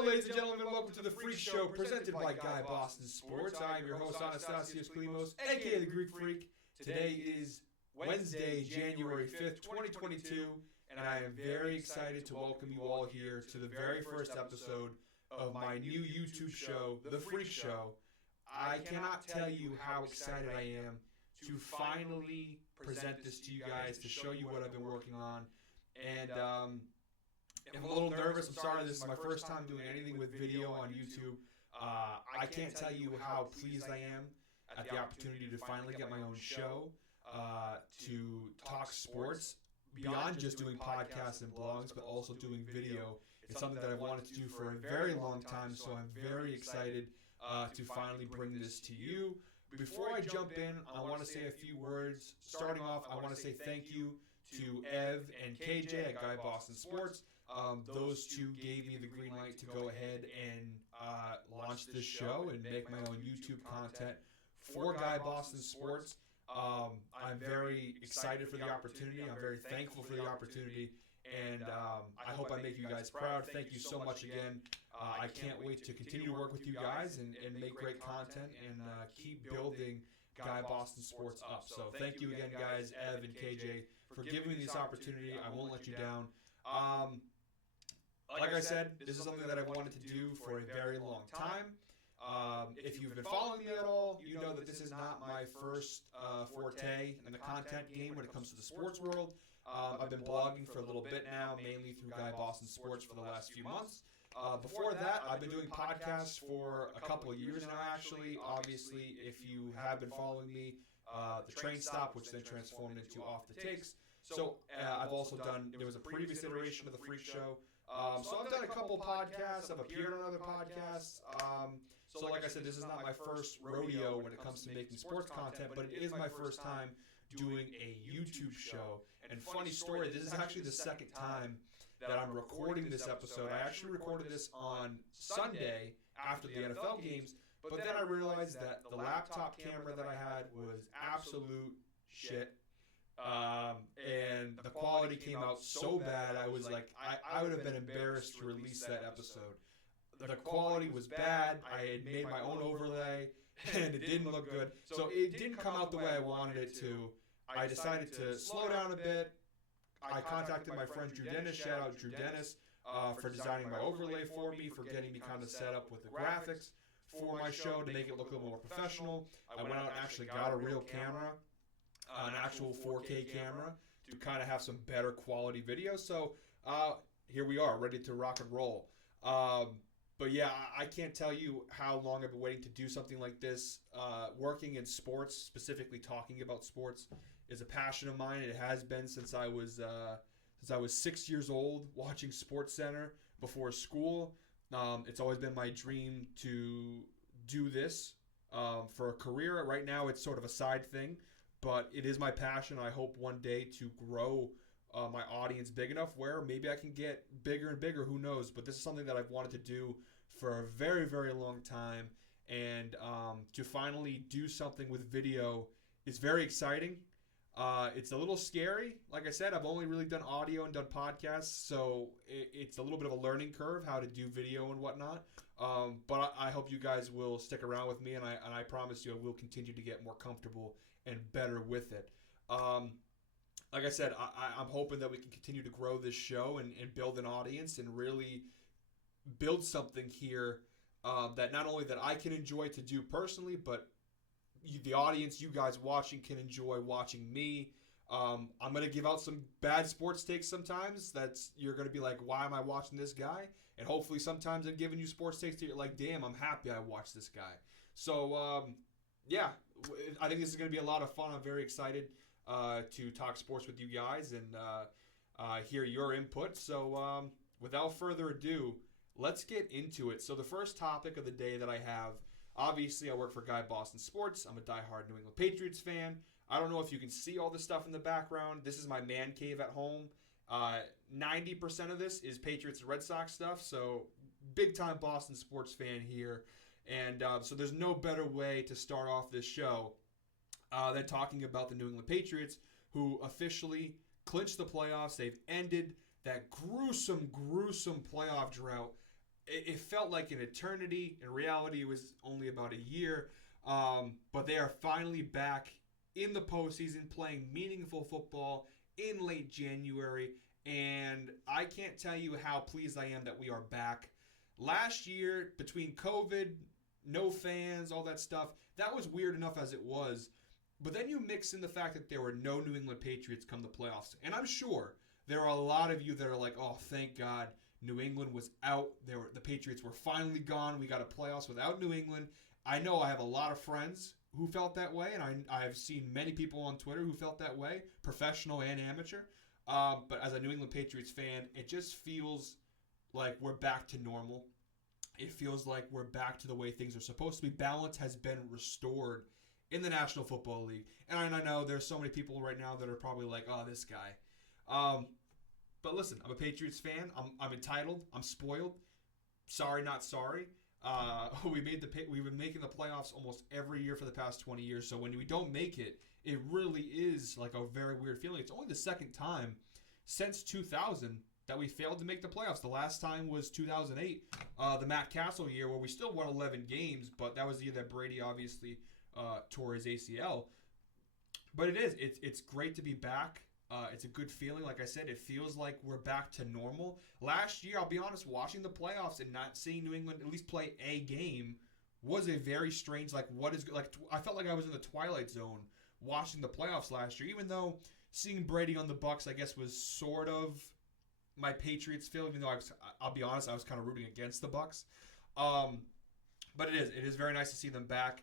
Hello, ladies and gentlemen. Welcome to the Freak Show, presented by Guy Boston Sports. I am your host, Anastasios Klimos, aka the Greek Freak. Today is Wednesday, January 5th, 2022, and I am very excited to welcome you all here to the very first episode of my new YouTube show, The Freak Show. I cannot tell you how excited I am to finally present this to you guys, to show you what I've been working on. And I'm a little nervous. I'm sorry, this is my first time doing anything with video on YouTube. I can't tell you how pleased I am at the opportunity to finally get my own show, to talk sports beyond just doing podcasts and blogs, but also doing video. It's something that I've wanted to do for a very long time, so I'm very excited to finally bring this to you. Before I jump in, I want to say a few words. Starting off, I want to say thank you to Ev and KJ at Guy Boston Sports. Those two gave me the green light to go ahead and launch this show and make my own YouTube content for Guy Boston Sports. I'm very excited for the opportunity. I'm very thankful for the opportunity. And I hope I make you guys proud. Thank you so much again. I can't wait to continue to work with you guys and make great content and keep building Guy Boston Sports up. So thank you again, guys, Ev and KJ, for giving me this opportunity. I won't let you down. Like I said, this is something that I've wanted to do for a very long time. If you've been following me at all, you know that this is not my first forte in the content game when it comes to the sports world. I've been blogging for a little bit now, mainly through Guy Boston Sports for the last few months. Before that, I've been doing podcasts for a couple of years now, actually. Obviously, if you have been following me, The Train Stop, which then transformed into Off the Takes. So I've also done, there was a previous iteration of The Freak Show. So I've done a couple podcasts. I've appeared on other podcasts. So like I said, this is not my first rodeo when it comes to making sports content, but it is my first time doing a YouTube show. And funny story, this is actually the second time that I'm recording this episode. I actually recorded this on Sunday after the NFL games, but then I realized that the laptop camera that I had was absolute shit. And the quality came out so bad, I was like, I would have been embarrassed to release that episode. The quality was bad. I had made my own overlay, and it didn't look good. So it didn't come out the way I wanted it to. I decided to slow down a bit. I contacted my friend Drew Dennis. Shout out Drew Dennis for designing my overlay for me, for getting me kind of set up with the graphics for my show to make it look a little more professional. I went out and actually got a real camera, an actual 4K camera, to kind of have some better quality video. So here we are, ready to rock and roll. But yeah, I can't tell you how long I've been waiting to do something like this. Working in sports, specifically talking about sports, is a passion of mine. It has been since I was 6 years old, watching SportsCenter before school. It's always been my dream to do this for a career. Right now, it's sort of a side thing, but it is my passion. I hope one day to grow my audience big enough where maybe I can get bigger and bigger. Who knows? But this is something that I've wanted to do for a very, very long time. And to finally do something with video is very exciting. It's a little scary. Like I said, I've only really done audio and done podcasts, so it's a little bit of a learning curve how to do video and whatnot. But I hope you guys will stick around with me, and I promise you I will continue to get more comfortable and better with it. Like I said, I'm hoping that we can continue to grow this show and build an audience and really build something here that not only that I can enjoy to do personally, but the audience, you guys watching, can enjoy watching me. I'm going to give out some bad sports takes sometimes. You're going to be like, why am I watching this guy? And hopefully sometimes I'm giving you sports takes that you're like, damn, I'm happy I watched this guy. So, yeah, I think this is going to be a lot of fun. I'm very excited to talk sports with you guys and hear your input. So without further ado, let's get into it. So the first topic of the day that I have, obviously I work for Guy Boston Sports. I'm a diehard New England Patriots fan. I don't know if you can see all the stuff in the background. This is my man cave at home. 90% of this is Patriots and Red Sox stuff, so big time Boston sports fan here. And so there's no better way to start off this show than talking about the New England Patriots, who officially clinched the playoffs. They've ended that gruesome playoff drought. it felt like an eternity. In reality, it was only about a year. But they are finally back in the postseason playing meaningful football in late January. And I can't tell you how pleased I am that we are back. Last year, between COVID, no fans, all that stuff, that was weird enough as it was. But then you mix in the fact that there were no New England Patriots come the playoffs. And I'm sure there are a lot of you that are like, oh, thank God New England was out. The Patriots were finally gone. We got a playoffs without New England. I know I have a lot of friends who felt that way, and I've seen many people on Twitter who felt that way, professional and amateur. But as a New England Patriots fan, it just feels like we're back to normal. It feels like we're back to the way things are supposed to be. Balance has been restored in the National Football League. And I know there's so many people right now that are probably like, oh, this guy. But listen, I'm a Patriots fan. I'm entitled. I'm spoiled. Sorry, not sorry. We've been making the playoffs almost every year for the past 20 years. So when we don't make it, it really is like a very weird feeling. It's only the second time since 2000 that we failed to make the playoffs. The last time was 2008, the Matt Castle year, where we still won 11 games, but that was the year that Brady obviously tore his ACL. But it's great to be back. It's a good feeling. Like I said, it feels like we're back to normal. Last year, I'll be honest, watching the playoffs and not seeing New England at least play a game was a very strange, I felt like I was in the Twilight Zone watching the playoffs last year, even though seeing Brady on the Bucs, I guess, was sort of my Patriots feel, even though I'll be honest, I was kind of rooting against the Bucs. But it is very nice to see them back.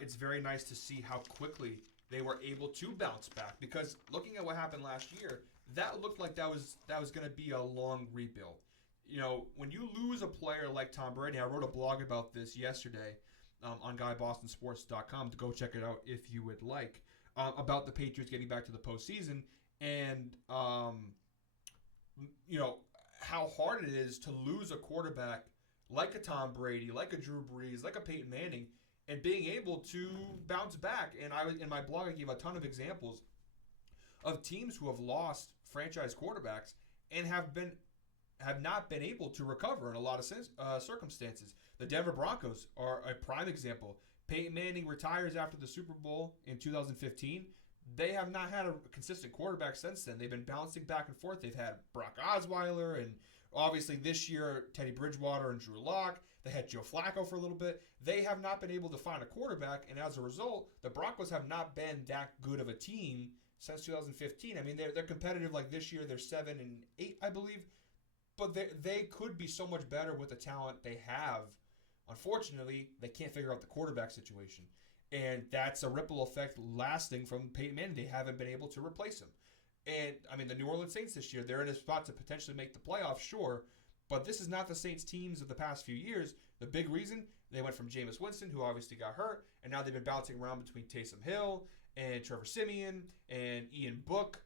It's very nice to see how quickly they were able to bounce back, because looking at what happened last year, that looked like that was going to be a long rebuild. You know, when you lose a player like Tom Brady, I wrote a blog about this yesterday on GuyBostonSports.com, to go check it out if you would like, about the Patriots getting back to the postseason, and you know how hard it is to lose a quarterback like a Tom Brady, like a Drew Brees, like a Peyton Manning, and being able to bounce back. And in my blog, I gave a ton of examples of teams who have lost franchise quarterbacks and have not been able to recover in a lot of circumstances. The Denver Broncos are a prime example. Peyton Manning retires after the Super Bowl in 2015. They have not had a consistent quarterback since then. They've been bouncing back and forth. They've had Brock Osweiler, and obviously this year Teddy Bridgewater and Drew Lock. They had Joe Flacco for a little bit. They have not been able to find a quarterback, and as a result, the Broncos have not been that good of a team since 2015. I mean, they're competitive. Like this year, they're 7-8, I believe, but they could be so much better with the talent they have. Unfortunately, they can't figure out the quarterback situation, and that's a ripple effect lasting from Peyton Manning. They haven't been able to replace him. And I mean, the New Orleans Saints this year, they're in a spot to potentially make the playoffs, sure. But this is not the Saints teams of the past few years. The big reason, they went from Jameis Winston, who obviously got hurt, and now they've been bouncing around between Taysom Hill and Trevor Siemian and Ian Book.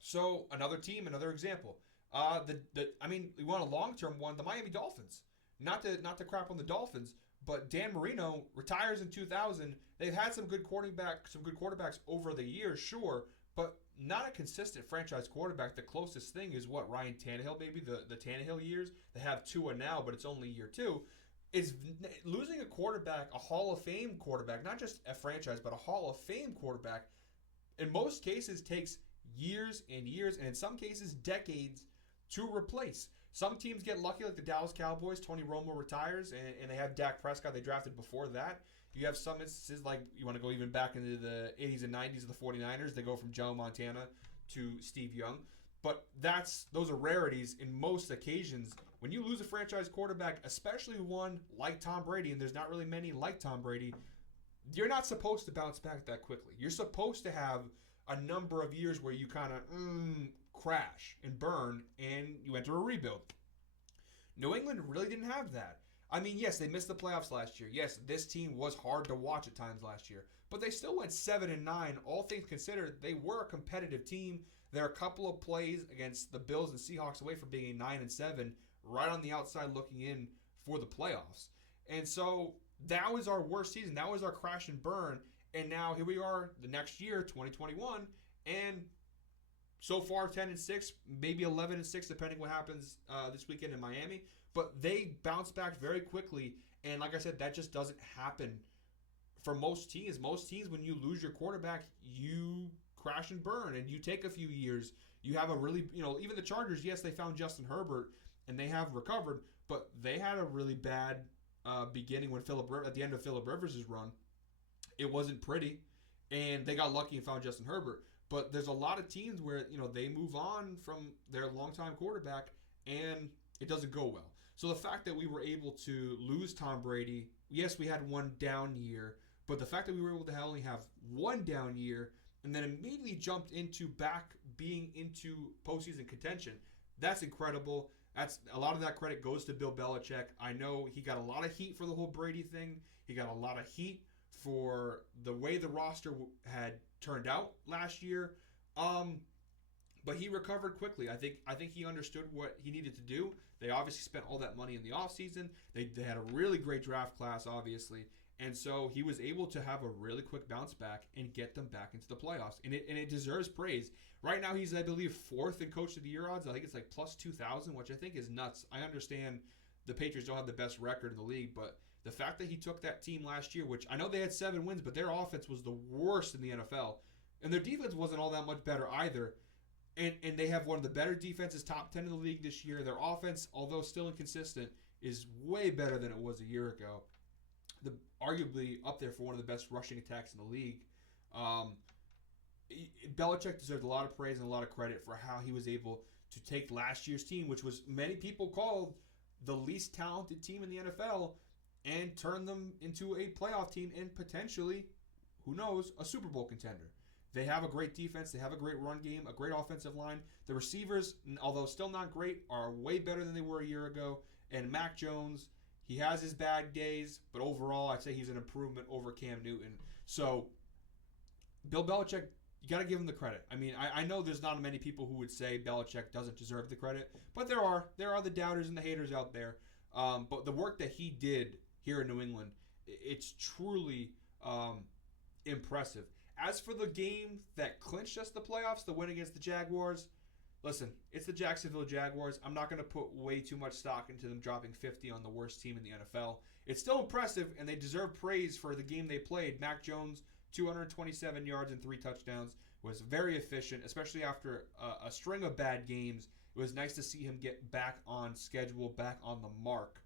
So another team, another example. We want a long-term one, the Miami Dolphins. Not to crap on the Dolphins, but Dan Marino retires in 2000. They've had some good quarterbacks over the years, sure, but not a consistent franchise quarterback. The closest thing is what, Ryan Tannehill, maybe the Tannehill years. They have Tua now, but it's only year 2. Is losing a quarterback, a Hall of Fame quarterback, not just a franchise, but a Hall of Fame quarterback, in most cases takes years and years, and in some cases decades to replace. Some teams get lucky, like the Dallas Cowboys. Tony Romo retires, and they have Dak Prescott they drafted before that. You have some instances, like you want to go even back into the 80s and 90s of the 49ers. They go from Joe Montana to Steve Young. But those are rarities in most occasions. When you lose a franchise quarterback, especially one like Tom Brady, and there's not really many like Tom Brady, you're not supposed to bounce back that quickly. You're supposed to have a number of years where you kind of crash and burn, and you enter a rebuild. New England really didn't have that. I mean, yes, they missed the playoffs last year. Yes, this team was hard to watch at times last year. But they still went 7-9. All things considered, they were a competitive team. They're a couple of plays against the Bills and Seahawks away from being 9-7, right on the outside looking in for the playoffs. And so that was our worst season. That was our crash and burn. And now here we are the next year, 2021, and so far 10-6, maybe 11-6, depending what happens this weekend in Miami. But they bounce back very quickly, and like I said, that just doesn't happen for most teams. Most teams, when you lose your quarterback, you crash and burn, and you take a few years. You have a really, even the Chargers, yes, they found Justin Herbert, and they have recovered, but they had a really bad beginning when at the end of Phillip Rivers' run. It wasn't pretty, and they got lucky and found Justin Herbert. But there's a lot of teams where, they move on from their longtime quarterback, and it doesn't go well. So the fact that we were able to lose Tom Brady, yes, we had one down year, but the fact that we were able to only have one down year and then immediately jumped into being into postseason contention, that's incredible. That's a lot of that credit goes to Bill Belichick. I know he got a lot of heat for the whole Brady thing. He got a lot of heat for the way the roster had turned out last year. But he recovered quickly. I think he understood what he needed to do. They obviously spent all that money in the offseason. They had a really great draft class, obviously. And so he was able to have a really quick bounce back and get them back into the playoffs. And it deserves praise. Right now he's, I believe, 4th in Coach of the Year odds. I think it's like plus 2,000, which I think is nuts. I understand the Patriots don't have the best record in the league, but the fact that he took that team last year, which I know they had 7 wins, but their offense was the worst in the NFL. And their defense wasn't all that much better either. And they have one of the better defenses, top 10 in the league this year. Their offense, although still inconsistent, is way better than it was a year ago. Arguably up there for one of the best rushing attacks in the league. Belichick deserved a lot of praise and a lot of credit for how he was able to take last year's team, which was many people called the least talented team in the NFL, and turn them into a playoff team and potentially, who knows, a Super Bowl contender. They have a great defense. They have a great run game, a great offensive line. The receivers, although still not great, are way better than they were a year ago. And Mac Jones, he has his bad days, but overall, I'd say he's an improvement over Cam Newton. So, Bill Belichick, you got to give him the credit. I mean, I know there's not many people who would say Belichick doesn't deserve the credit, but there are the doubters and the haters out there. But the work that he did here in New England, it's truly impressive. As for the game that clinched us the playoffs, the win against the Jaguars, listen, it's the Jacksonville Jaguars. I'm not going to put way too much stock into them dropping 50 on the worst team in the NFL. It's still impressive, and they deserve praise for the game they played. Mac Jones, 227 yards and 3 touchdowns, was very efficient, especially after a string of bad games. It was nice to see him get back on schedule, back on the mark.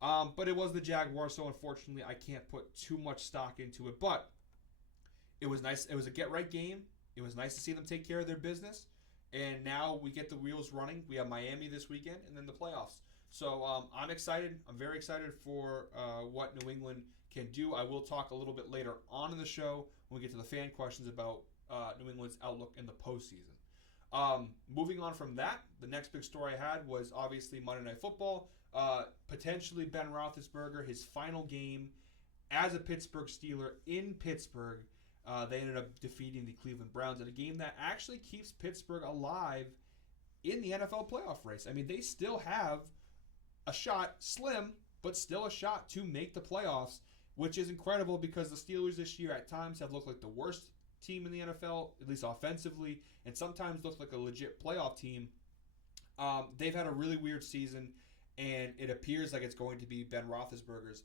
But it was the Jaguars, so unfortunately I can't put too much stock into it. But it was nice. It was a get-right game. It was nice to see them take care of their business. And now we get the wheels running. We have Miami this weekend and then the playoffs. So I'm excited. I'm very excited for what New England can do. I will talk a little bit later on in the show when we get to the fan questions about New England's outlook in the postseason. Moving on from that, the next big story I had was obviously Monday Night Football. Potentially Ben Roethlisberger, his final game as a Pittsburgh Steeler in Pittsburgh. They ended up defeating the Cleveland Browns in a game that actually keeps Pittsburgh alive in the NFL playoff race. I mean, they still have a shot, slim, but still a shot to make the playoffs, which is incredible because the Steelers this year at times have looked like the worst team in the NFL, at least offensively, and sometimes look like a legit playoff team. They've had a really weird season, and it appears like it's going to be Ben Roethlisberger's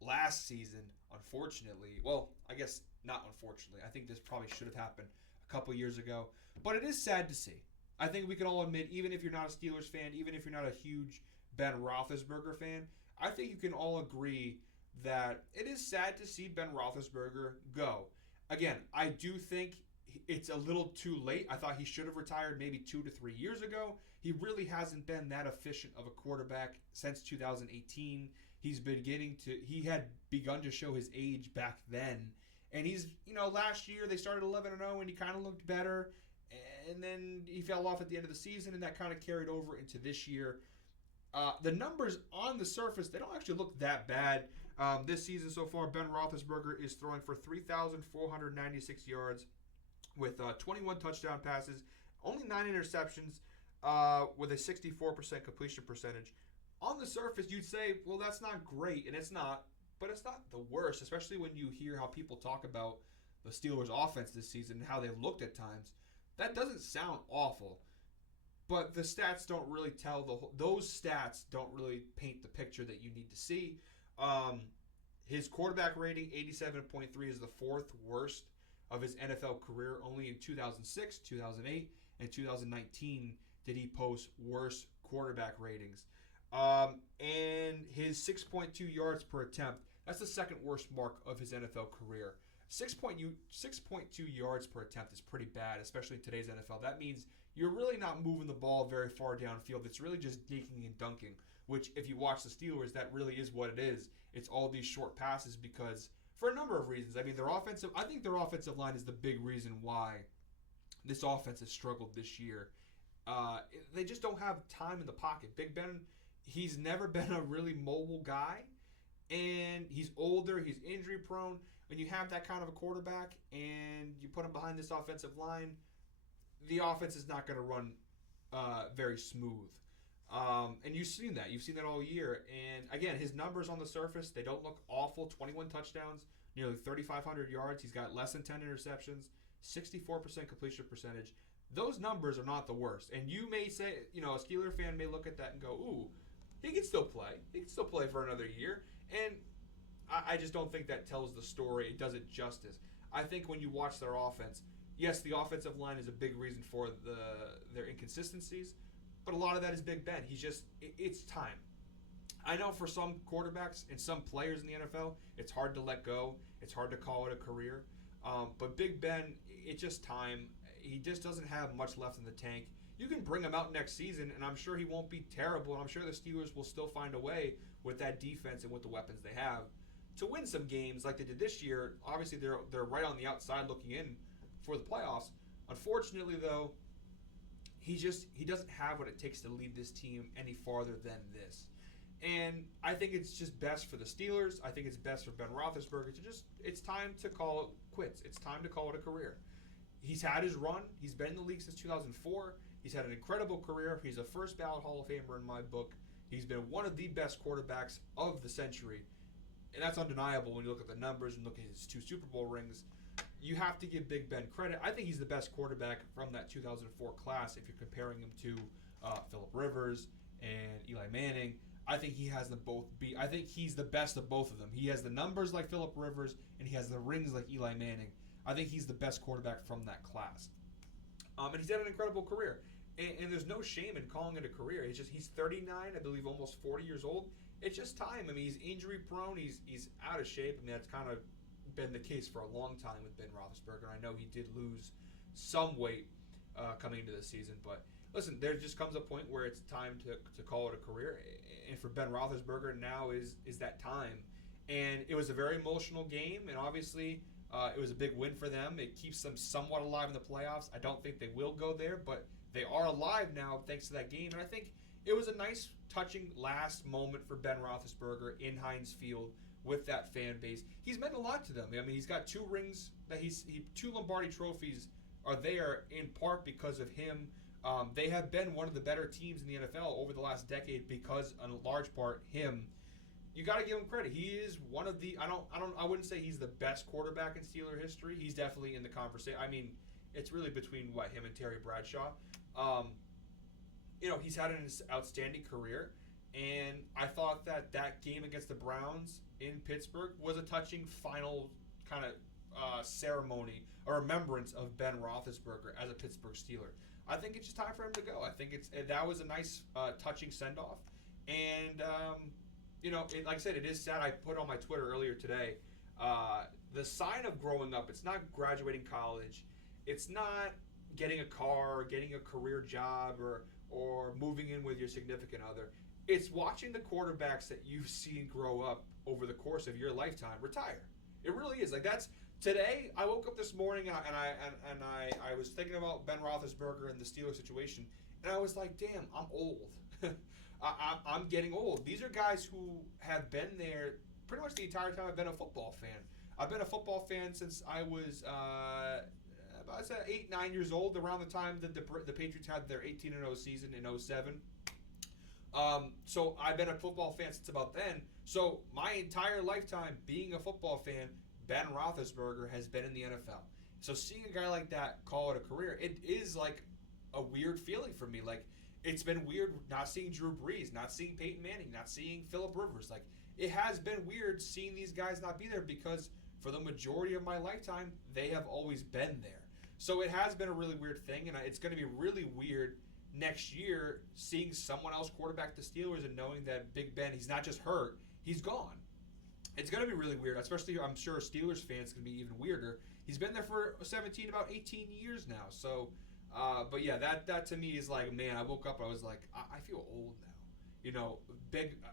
last season, unfortunately. Well, I guess not unfortunately. I think this probably should have happened a couple years ago. But it is sad to see. I think we can all admit, even if you're not a Steelers fan, even if you're not a huge Ben Roethlisberger fan, I think you can all agree that it is sad to see Ben Roethlisberger go. Again, I do think it's a little too late. I thought he should have retired maybe 2 to 3 years ago. He really hasn't been that efficient of a quarterback since 2018. He had begun to show his age back then. And he's, last year they started 11-0 and he kind of looked better. And then he fell off at the end of the season, and that kind of carried over into this year. The numbers on the surface, they don't actually look that bad. This season so far, Ben Roethlisberger is throwing for 3,496 yards with 21 touchdown passes, only 9 interceptions, with a 64% completion percentage. On the surface, you'd say, well, that's not great, and it's not. But it's not the worst, especially when you hear how people talk about the Steelers' offense this season and how they looked at times. That doesn't sound awful, but the stats don't really tell those stats don't really paint the picture that you need to see. Um, his quarterback rating, 87.3, is the fourth worst of his NFL career. Only in 2006, 2008, and 2019 did he post worse quarterback ratings. And his 6.2 yards per attempt, that's the second worst mark of his NFL career. 6.2 yards per attempt is pretty bad, especially in today's NFL. That means you're really not moving the ball very far downfield. It's really just dinking and dunking, which if you watch the Steelers, that really is what it is. It's all these short passes because for a number of reasons. I mean, I think their offensive line is the big reason why this offense has struggled this year. They just don't have time in the pocket. Big Ben, he's never been a really mobile guy, and he's older, he's injury prone. When you have that kind of a quarterback and you put him behind this offensive line, the offense is not going to run very smooth. And you've seen that. You've seen that all year. And again, his numbers on the surface, they don't look awful. 21 touchdowns, nearly 3,500 yards. He's got less than 10 interceptions, 64% completion percentage. Those numbers are not the worst. And you may say, a Steeler fan may look at that and go, ooh, he can still play. He can still play for another year. And I just don't think that tells the story. It does it justice. I think when you watch their offense, yes, the offensive line is a big reason for their inconsistencies, but a lot of that is Big Ben. It's time. I know for some quarterbacks and some players in the NFL, it's hard to let go. It's hard to call it a career. But Big Ben, it's just time. He just doesn't have much left in the tank. You can bring him out next season, and I'm sure he won't be terrible, and I'm sure the Steelers will still find a way with that defense and with the weapons they have to win some games like they did this year. Obviously, they're right on the outside looking in for the playoffs. Unfortunately, though, he doesn't have what it takes to lead this team any farther than this. And I think it's just best for the Steelers. I think it's best for Ben Roethlisberger it's time to call it quits. It's time to call it a career. He's had his run. He's been in the league since 2004. He's had an incredible career. He's a first ballot Hall of Famer in my book. He's been one of the best quarterbacks of the century. And that's undeniable when you look at the numbers and look at his 2 Super Bowl rings. You have to give Big Ben credit. I think he's the best quarterback from that 2004 class if you're comparing him to Phillip Rivers and Eli Manning. I think he has them both beat. I think he's the best of both of them. He has the numbers like Phillip Rivers, and he has the rings like Eli Manning. I think he's the best quarterback from that class. And he's had an incredible career. And there's no shame in calling it a career. It's just he's 39, I believe almost 40 years old. It's just time. I mean, he's injury prone. He's out of shape. I mean, that's kind of been the case for a long time with Ben Roethlisberger. I know he did lose some weight coming into the season, but listen, there just comes a point where it's time to call it a career. And for Ben Roethlisberger, now is that time. And it was a very emotional game, and obviously it was a big win for them. It keeps them somewhat alive in the playoffs. I don't think they will go there, but they are alive now thanks to that game. And I think it was a nice, touching last moment for Ben Roethlisberger in Heinz Field with that fan base. He's meant a lot to them. I mean, he's got 2 rings that 2 Lombardi trophies are there in part because of him. They have been one of the better teams in the NFL over the last decade because, in large part, him. You got to give him credit. He is one of the. I wouldn't say he's the best quarterback in Steeler history. He's definitely in the conversation. I mean, it's really between him and Terry Bradshaw. He's had an outstanding career, and I thought that game against the Browns in Pittsburgh was a touching final kind of ceremony or remembrance of Ben Roethlisberger as a Pittsburgh Steeler. I think it's just time for him to go. I think that was a nice, touching send-off, and like I said, it is sad. I put on my Twitter earlier today, the sign of growing up. It's not graduating college. It's not getting a car, or getting a career job, or moving in with your significant other. It's watching the quarterbacks that you've seen grow up over the course of your lifetime retire. It really is. Like that's today. I woke up this morning and I was thinking about Ben Roethlisberger and the Steelers situation, and I was like, damn, I'm old. I'm getting old. These are guys who have been there pretty much the entire time I've been a football fan. I've been a football fan since I was about 8, 9 years old, around the time that the Patriots had their 18-0 season in 07. So I've been a football fan since about then. So my entire lifetime being a football fan, Ben Roethlisberger has been in the NFL. So seeing a guy like that call it a career, it is like a weird feeling for me. Like it's been weird not seeing Drew Brees, not seeing Peyton Manning, not seeing Phillip Rivers. Like it has been weird seeing these guys not be there because for the majority of my lifetime they have always been there. So it has been a really weird thing, and it's going to be really weird next year seeing someone else quarterback the Steelers and knowing that Big Ben, he's not just hurt, he's gone. It's going to be really weird, especially I'm sure Steelers fans can be even weirder. He's been there for about 18 years now. So, but yeah, that to me is like, man, I woke up, I was like, I feel old now. You know,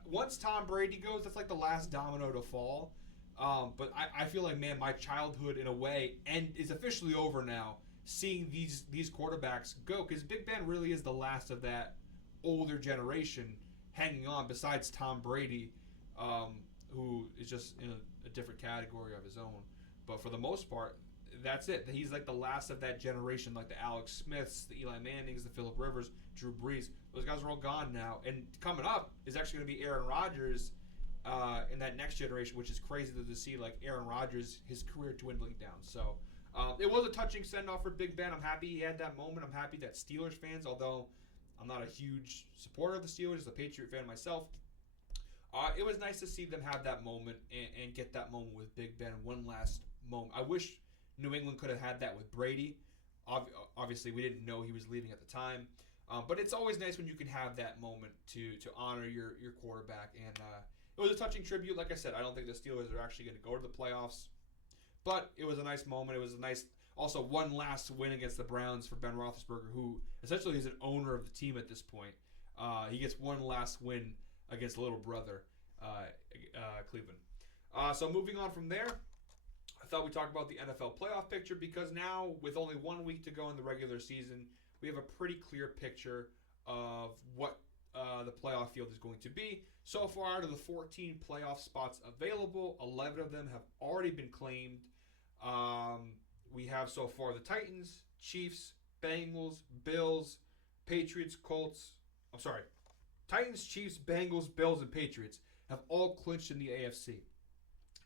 once Tom Brady goes, that's like the last domino to fall. But I feel like, man, my childhood in a way is officially over now. Seeing these quarterbacks go, because Big Ben really is the last of that older generation hanging on. Besides Tom Brady, who is just in a different category of his own. But for the most part, that's it. He's like the last of that generation, like the Alex Smiths, the Eli Mannings, the Phillip Rivers, Drew Brees. Those guys are all gone now. And coming up is actually going to be Aaron Rodgers in that next generation, which is crazy to see, like Aaron Rodgers, his career dwindling down. So it was a touching send-off for Big Ben. I'm happy he had that moment. I'm happy that Steelers fans, although I'm not a huge supporter of the Steelers, as a Patriot fan myself, it was nice to see them have that moment and get that moment with Big Ben, one last moment. I wish New England could have had that with Brady. Obviously, we didn't know he was leaving at the time. But it's always nice when you can have that moment to honor your quarterback. And it was a touching tribute. Like I said, I don't think the Steelers are actually going to go to the playoffs. But it was a nice moment. It was a nice, also one last win against the Browns for Ben Roethlisberger, who essentially is an owner of the team at this point. He gets one last win against little brother, Cleveland. So moving on from there, I thought we'd talk about the NFL playoff picture because now, with only 1 week to go in the regular season, we have a pretty clear picture of what the playoff field is going to be. So far, out of the 14 playoff spots available, 11 of them have already been claimed. We have so far the Titans, Chiefs, Bengals, Bills, Patriots, Colts. I'm sorry. Titans, Chiefs, Bengals, Bills, and Patriots have all clinched in the AFC.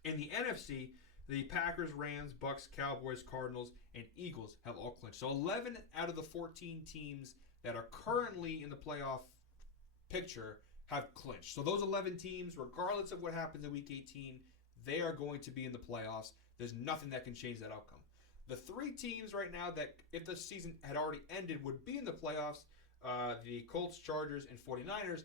In the NFC, the Packers, Rams, Bucks, Cowboys, Cardinals, and Eagles have all clinched. So 11 out of the 14 teams that are currently in the playoff picture have clinched. So those 11 teams, regardless of what happens in Week 18, they are going to be in the playoffs. There's nothing that can change that outcome. The three teams right now that, if the season had already ended, would be in the playoffs, the Colts, Chargers, and 49ers,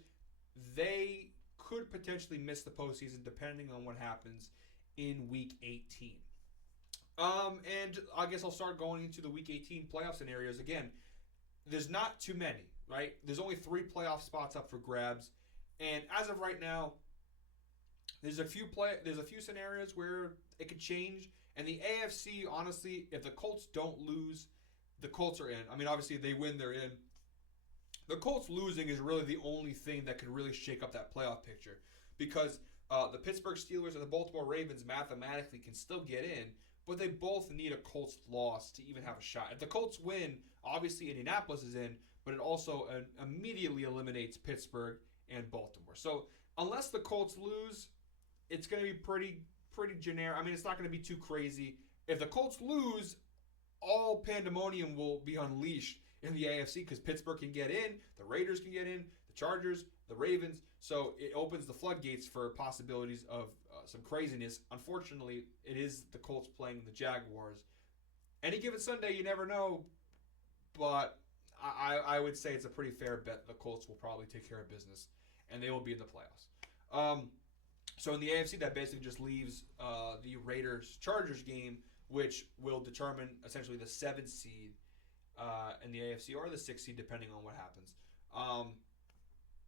they could potentially miss the postseason depending on what happens in Week 18. And I guess I'll start going into the Week 18 playoff scenarios. Again, there's not too many, right? There's only 3 playoff spots up for grabs. And as of right now, there's a few scenarios where it could change. And the AFC, honestly, if the Colts don't lose, the Colts are in. I mean, obviously, if they win, they're in. The Colts losing is really the only thing that could really shake up that playoff picture. Because the Pittsburgh Steelers and the Baltimore Ravens mathematically can still get in, but they both need a Colts loss to even have a shot. If the Colts win, obviously Indianapolis is in, but it also immediately eliminates Pittsburgh and Baltimore. So unless the Colts lose, it's going to be pretty generic. I mean, it's not going to be too crazy. If the Colts lose, all pandemonium will be unleashed in the AFC because Pittsburgh can get in, the Raiders can get in, the Chargers, the Ravens. So it opens the floodgates for possibilities of some craziness. Unfortunately, it is the Colts playing the Jaguars. Any given Sunday, you never know. But I would say it's a pretty fair bet the Colts will probably take care of business, and they will be in the playoffs. So in the AFC, that basically just leaves the Raiders-Chargers game, which will determine essentially the 7th seed in the AFC or the 6th seed, depending on what happens.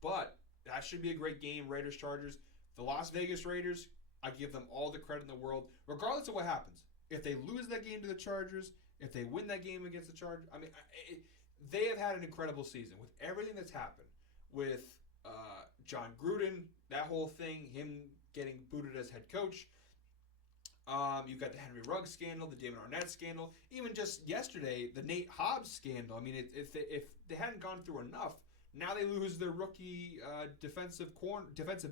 But that should be a great game, Raiders-Chargers. The Las Vegas Raiders, I give them all the credit in the world, regardless of what happens. If they lose that game to the Chargers, if they win that game against the Chargers, I mean, they have had an incredible season with everything that's happened. With John Gruden, that whole thing, him getting booted as head coach. You've got the Henry Ruggs scandal, the David Arnett scandal, even just yesterday, the Nate Hobbs scandal. I mean, if they hadn't gone through enough, now they lose their rookie defensive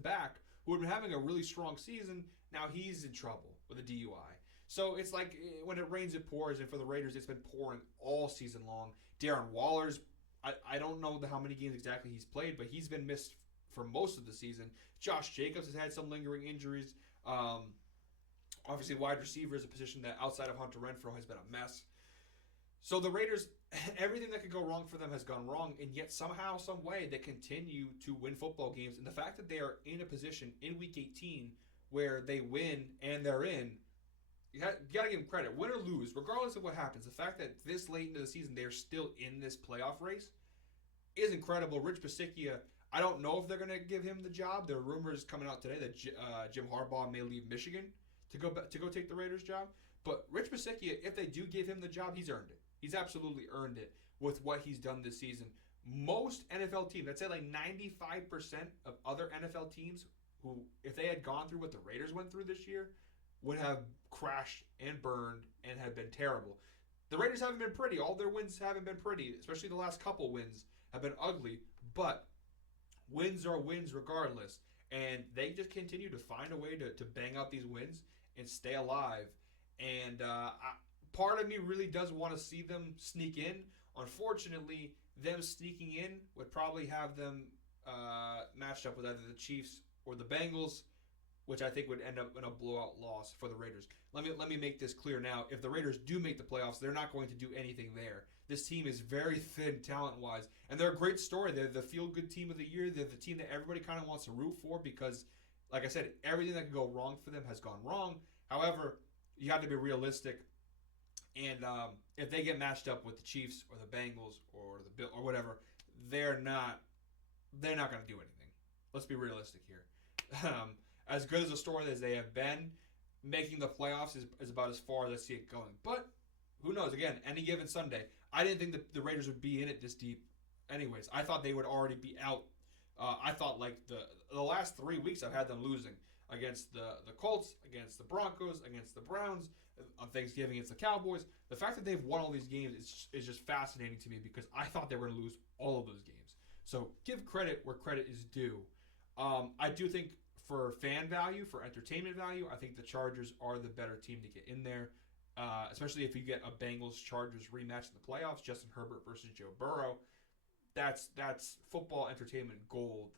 back who had been having a really strong season. Now he's in trouble with a DUI. So it's like when it rains, it pours, and for the Raiders, it's been pouring all season long. Darren Waller's, I don't know how many games exactly he's played, but he's been missed for most of the season. Josh Jacobs has had some lingering injuries. Obviously, wide receiver is a position that outside of Hunter Renfrow has been a mess. So the Raiders, everything that could go wrong for them has gone wrong, and yet somehow, some way, they continue to win football games. And the fact that they are in a position in Week 18 where they win and they're in, you got to give them credit. Win or lose, regardless of what happens, the fact that this late into the season they're still in this playoff race is incredible. Rich Bisaccia, I don't know if they're going to give him the job. There are rumors coming out today that Jim Harbaugh may leave Michigan to go take the Raiders' job. But Rich Bisaccia, if they do give him the job, he's earned it. He's absolutely earned it with what he's done this season. Most NFL teams, I'd say like 95% of other NFL teams who, if they had gone through what the Raiders went through this year, would have crashed and burned and have been terrible. The Raiders haven't been pretty. All their wins haven't been pretty, especially the last couple wins have been ugly. But wins are wins regardless. And they just continue to find a way to bang out these wins and stay alive. And part of me really does want to see them sneak in. Unfortunately, them sneaking in would probably have them matched up with either the Chiefs or the Bengals, which I think would end up in a blowout loss for the Raiders. Let me make this clear now. If the Raiders do make the playoffs, they're not going to do anything there. This team is very thin talent-wise, and they're a great story. They're the feel-good team of the year. They're the team that everybody kind of wants to root for because, like I said, everything that could go wrong for them has gone wrong. However, you have to be realistic. And if they get matched up with the Chiefs or the Bengals or the Bill or whatever, they're not going to do anything. Let's be realistic here. As good as a story as they have been, making the playoffs is about as far as I see it going. But who knows? Again, any given Sunday, I didn't think the Raiders would be in it this deep. Anyways, I thought they would already be out. I thought like the last 3 weeks I've had them losing against the Colts, against the Broncos, against the Browns, on Thanksgiving against the Cowboys. The fact that they've won all these games is just fascinating to me because I thought they were going to lose all of those games. So give credit where credit is due. I do think for fan value, for entertainment value, I think the Chargers are the better team to get in there, especially if you get a Bengals-Chargers rematch in the playoffs, Justin Herbert versus Joe Burrow. That's football entertainment gold.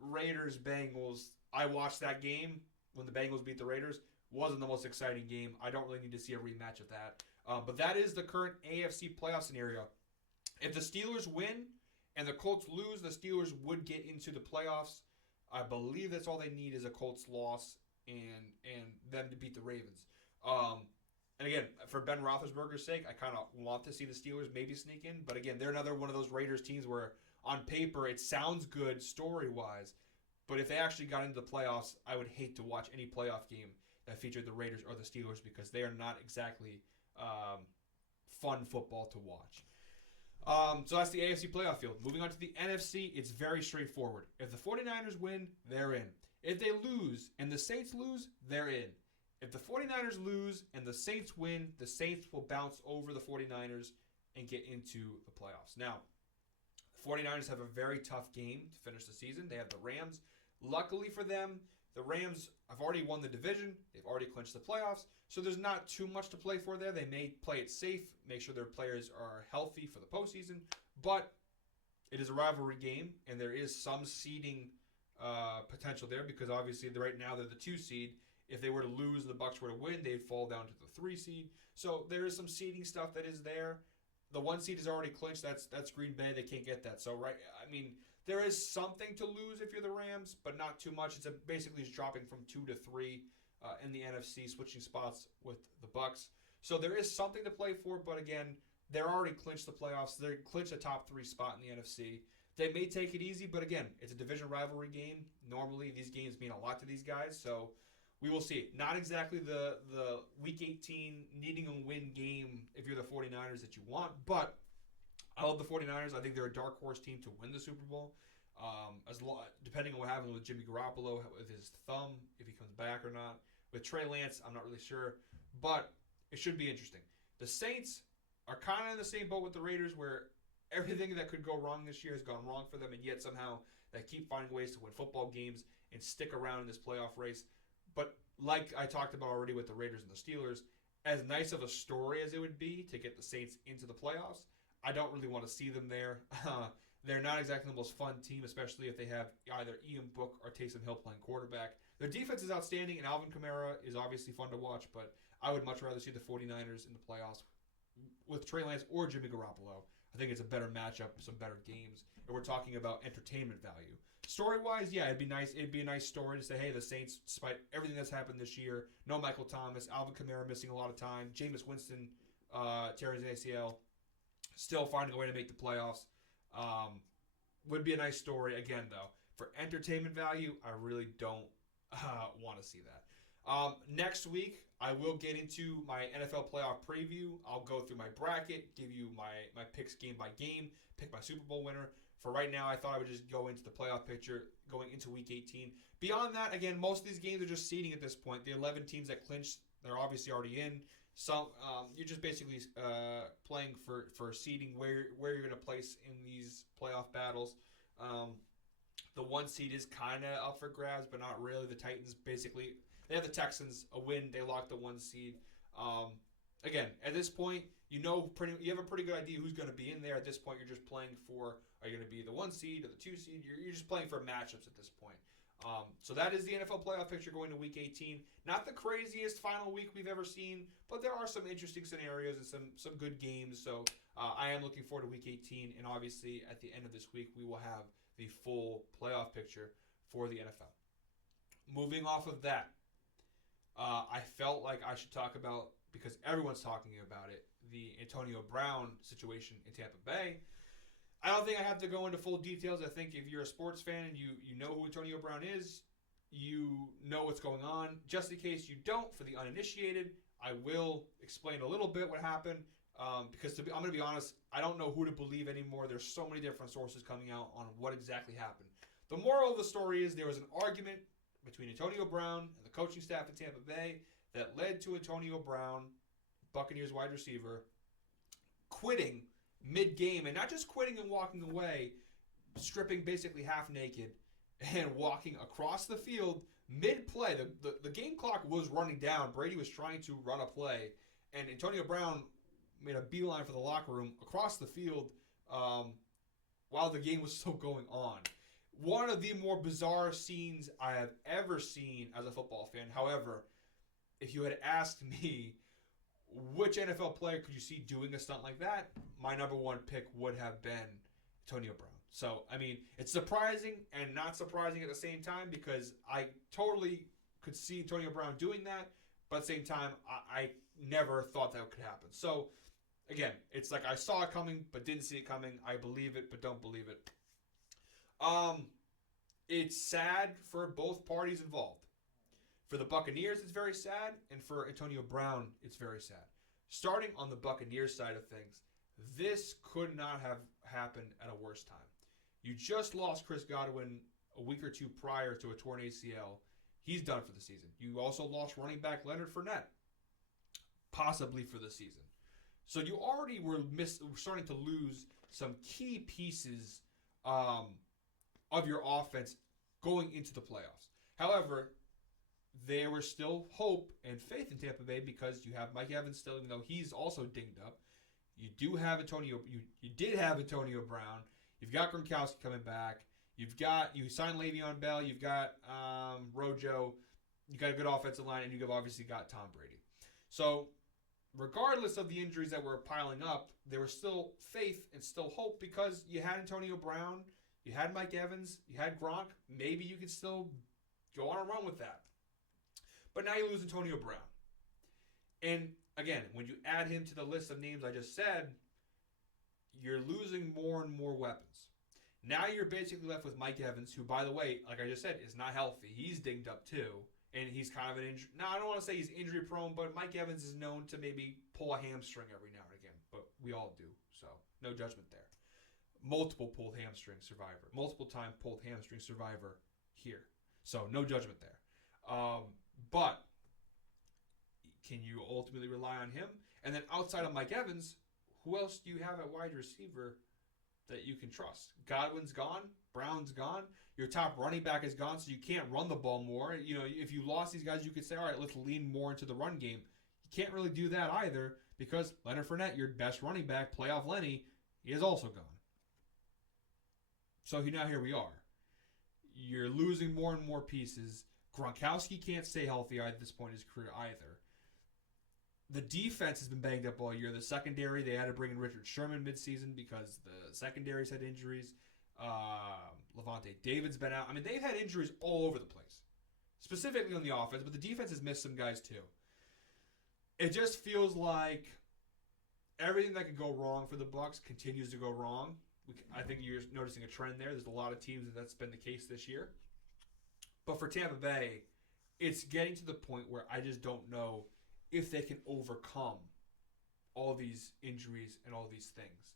Raiders-Bengals, I watched that game when the Bengals beat the Raiders. Wasn't the most exciting game. I don't really need to see a rematch of that. But that is the current AFC playoff scenario. If the Steelers win and the Colts lose, the Steelers would get into the playoffs. I believe that's all they need is a Colts loss and them to beat the Ravens. And again, for Ben Roethlisberger's sake, I kind of want to see the Steelers maybe sneak in. But again, they're another one of those Raiders teams where on paper it sounds good story-wise. But if they actually got into the playoffs, I would hate to watch any playoff game that featured the Raiders or the Steelers because they are not exactly fun football to watch. So that's the AFC playoff field. Moving on to the NFC, it's very straightforward. If the 49ers win, they're in. If they lose and the Saints lose, they're in. If the 49ers lose and the Saints win, the Saints will bounce over the 49ers and get into the playoffs. Now, the 49ers have a very tough game to finish the season. They have the Rams. Luckily for them, the Rams have already won the division. They've already clinched the playoffs. So there's not too much to play for there. They may play it safe, make sure their players are healthy for the postseason. But it is a rivalry game, and there is some seeding potential there because obviously right now they're the 2 seed. If they were to lose and the Bucs were to win, they'd fall down to the 3 seed. So there is some seeding stuff that is there. The 1 seed is already clinched. That's Green Bay. They can't get that. So there is something to lose if you're the Rams, but not too much. It's basically just dropping from 2 to 3 in the NFC, switching spots with the Bucs. So there is something to play for, but again, they're already clinched the playoffs. They're clinched a top 3 spot in the NFC. They may take it easy, but again, it's a division rivalry game. Normally, these games mean a lot to these guys, so we will see. Not exactly the Week 18 needing a win game if you're the 49ers that you want, but I love the 49ers. I think they're a dark horse team to win the Super Bowl. Depending on what happens with Jimmy Garoppolo, with his thumb, if he comes back or not. With Trey Lance, I'm not really sure. But it should be interesting. The Saints are kind of in the same boat with the Raiders where everything that could go wrong this year has gone wrong for them, and yet somehow they keep finding ways to win football games and stick around in this playoff race. But like I talked about already with the Raiders and the Steelers, as nice of a story as it would be to get the Saints into the playoffs, I don't really want to see them there. They're not exactly the most fun team, especially if they have either Ian Book or Taysom Hill playing quarterback. Their defense is outstanding, and Alvin Kamara is obviously fun to watch, but I would much rather see the 49ers in the playoffs with Trey Lance or Jimmy Garoppolo. I think it's a better matchup, some better games, and we're talking about entertainment value. Story-wise, yeah, it'd be nice. It'd be a nice story to say, hey, the Saints, despite everything that's happened this year, no Michael Thomas, Alvin Kamara missing a lot of time, Jameis Winston tearing his ACL, still finding a way to make the playoffs. Would be a nice story. Again, though, for entertainment value, I really don't want to see that. Next week, I will get into my NFL playoff preview. I'll go through my bracket, give you my picks game by game, pick my Super Bowl winner. For right now, I thought I would just go into the playoff picture going into Week 18. Beyond that, again, most of these games are just seeding at this point. The 11 teams that clinched, they're obviously already in. Some you're just basically playing for seeding where you're going to place in these playoff battles. The 1 seed is kind of up for grabs, but not really. The Titans basically, they have the Texans a win. They lock the 1 seed. Again, at this point, you have a pretty good idea who's going to be in there. At this point, you're just playing for, are you going to be the 1 seed or the 2 seed? You're just playing for matchups at this point. So that is the NFL playoff picture going to Week 18. Not the craziest final week we've ever seen, but there are some interesting scenarios and some good games. So I am looking forward to Week 18, and obviously at the end of this week we will have the full playoff picture for the NFL. Moving off of that, I felt like I should talk about, because everyone's talking about it, the Antonio Brown situation in Tampa Bay. I don't think I have to go into full details. I think if you're a sports fan and you know who Antonio Brown is, you know what's going on. Just in case you don't, for the uninitiated, I will explain a little bit what happened. Because I'm going to be honest, I don't know who to believe anymore. There's so many different sources coming out on what exactly happened. The moral of the story is there was an argument between Antonio Brown and the coaching staff at Tampa Bay that led to Antonio Brown, Buccaneers wide receiver, quitting mid-game, and not just quitting and walking away, stripping basically half naked and walking across the field mid-play. The game clock was running down. Brady was trying to run a play, and Antonio Brown made a beeline for the locker room across the field while the game was still going on. One of the more bizarre scenes I have ever seen as a football fan. However, if you had asked me which NFL player could you see doing a stunt like that, my number 1 pick would have been Antonio Brown. So, I mean, it's surprising and not surprising at the same time, because I totally could see Antonio Brown doing that, but at the same time, I never thought that could happen. So, again, it's like I saw it coming but didn't see it coming. I believe it but don't believe it. It's sad for both parties involved. For the Buccaneers, it's very sad, and for Antonio Brown, it's very sad. Starting on the Buccaneers side of things, this could not have happened at a worse time. You just lost Chris Godwin a week or 2 prior to a torn ACL. He's done for the season. You also lost running back Leonard Fournette, possibly for the season. So you already were starting to lose some key pieces of your offense going into the playoffs. However, there was still hope and faith in Tampa Bay because you have Mike Evans still, even though he's also dinged up. You do have Antonio. You did have Antonio Brown. You've got Gronkowski coming back. You signed Le'Veon Bell. You've got Rojo. You got a good offensive line, and you've obviously got Tom Brady. So, regardless of the injuries that were piling up, there was still faith and still hope because you had Antonio Brown, you had Mike Evans, you had Gronk. Maybe you could still go on a run with that. But now you lose Antonio Brown. And again, when you add him to the list of names I just said, you're losing more and more weapons. Now you're basically left with Mike Evans, who, by the way, like I just said, is not healthy. He's dinged up too. And he's kind of an injury. Now, I don't want to say he's injury prone, but Mike Evans is known to maybe pull a hamstring every now and again. But we all do, so no judgment there. Multiple time pulled hamstring survivor here. So no judgment there. But can you ultimately rely on him? And then outside of Mike Evans, who else do you have at wide receiver that you can trust? Godwin's gone. Brown's gone. Your top running back is gone, so you can't run the ball more. If you lost these guys, you could say, all right, let's lean more into the run game. You can't really do that either because Leonard Fournette, your best running back, playoff Lenny, is also gone. So now here we are. You're losing more and more pieces. Gronkowski can't stay healthy at this point in his career either. The defense has been banged up all year. The secondary, they had to bring in Richard Sherman midseason because the secondaries had injuries. Levante David's been out. I mean, they've had injuries all over the place, specifically on the offense, but the defense has missed some guys too. It just feels like everything that could go wrong for the Bucs continues to go wrong. I think you're noticing a trend there. There's a lot of teams that's been the case this year. But for Tampa Bay, it's getting to the point where I just don't know if they can overcome all these injuries and all these things.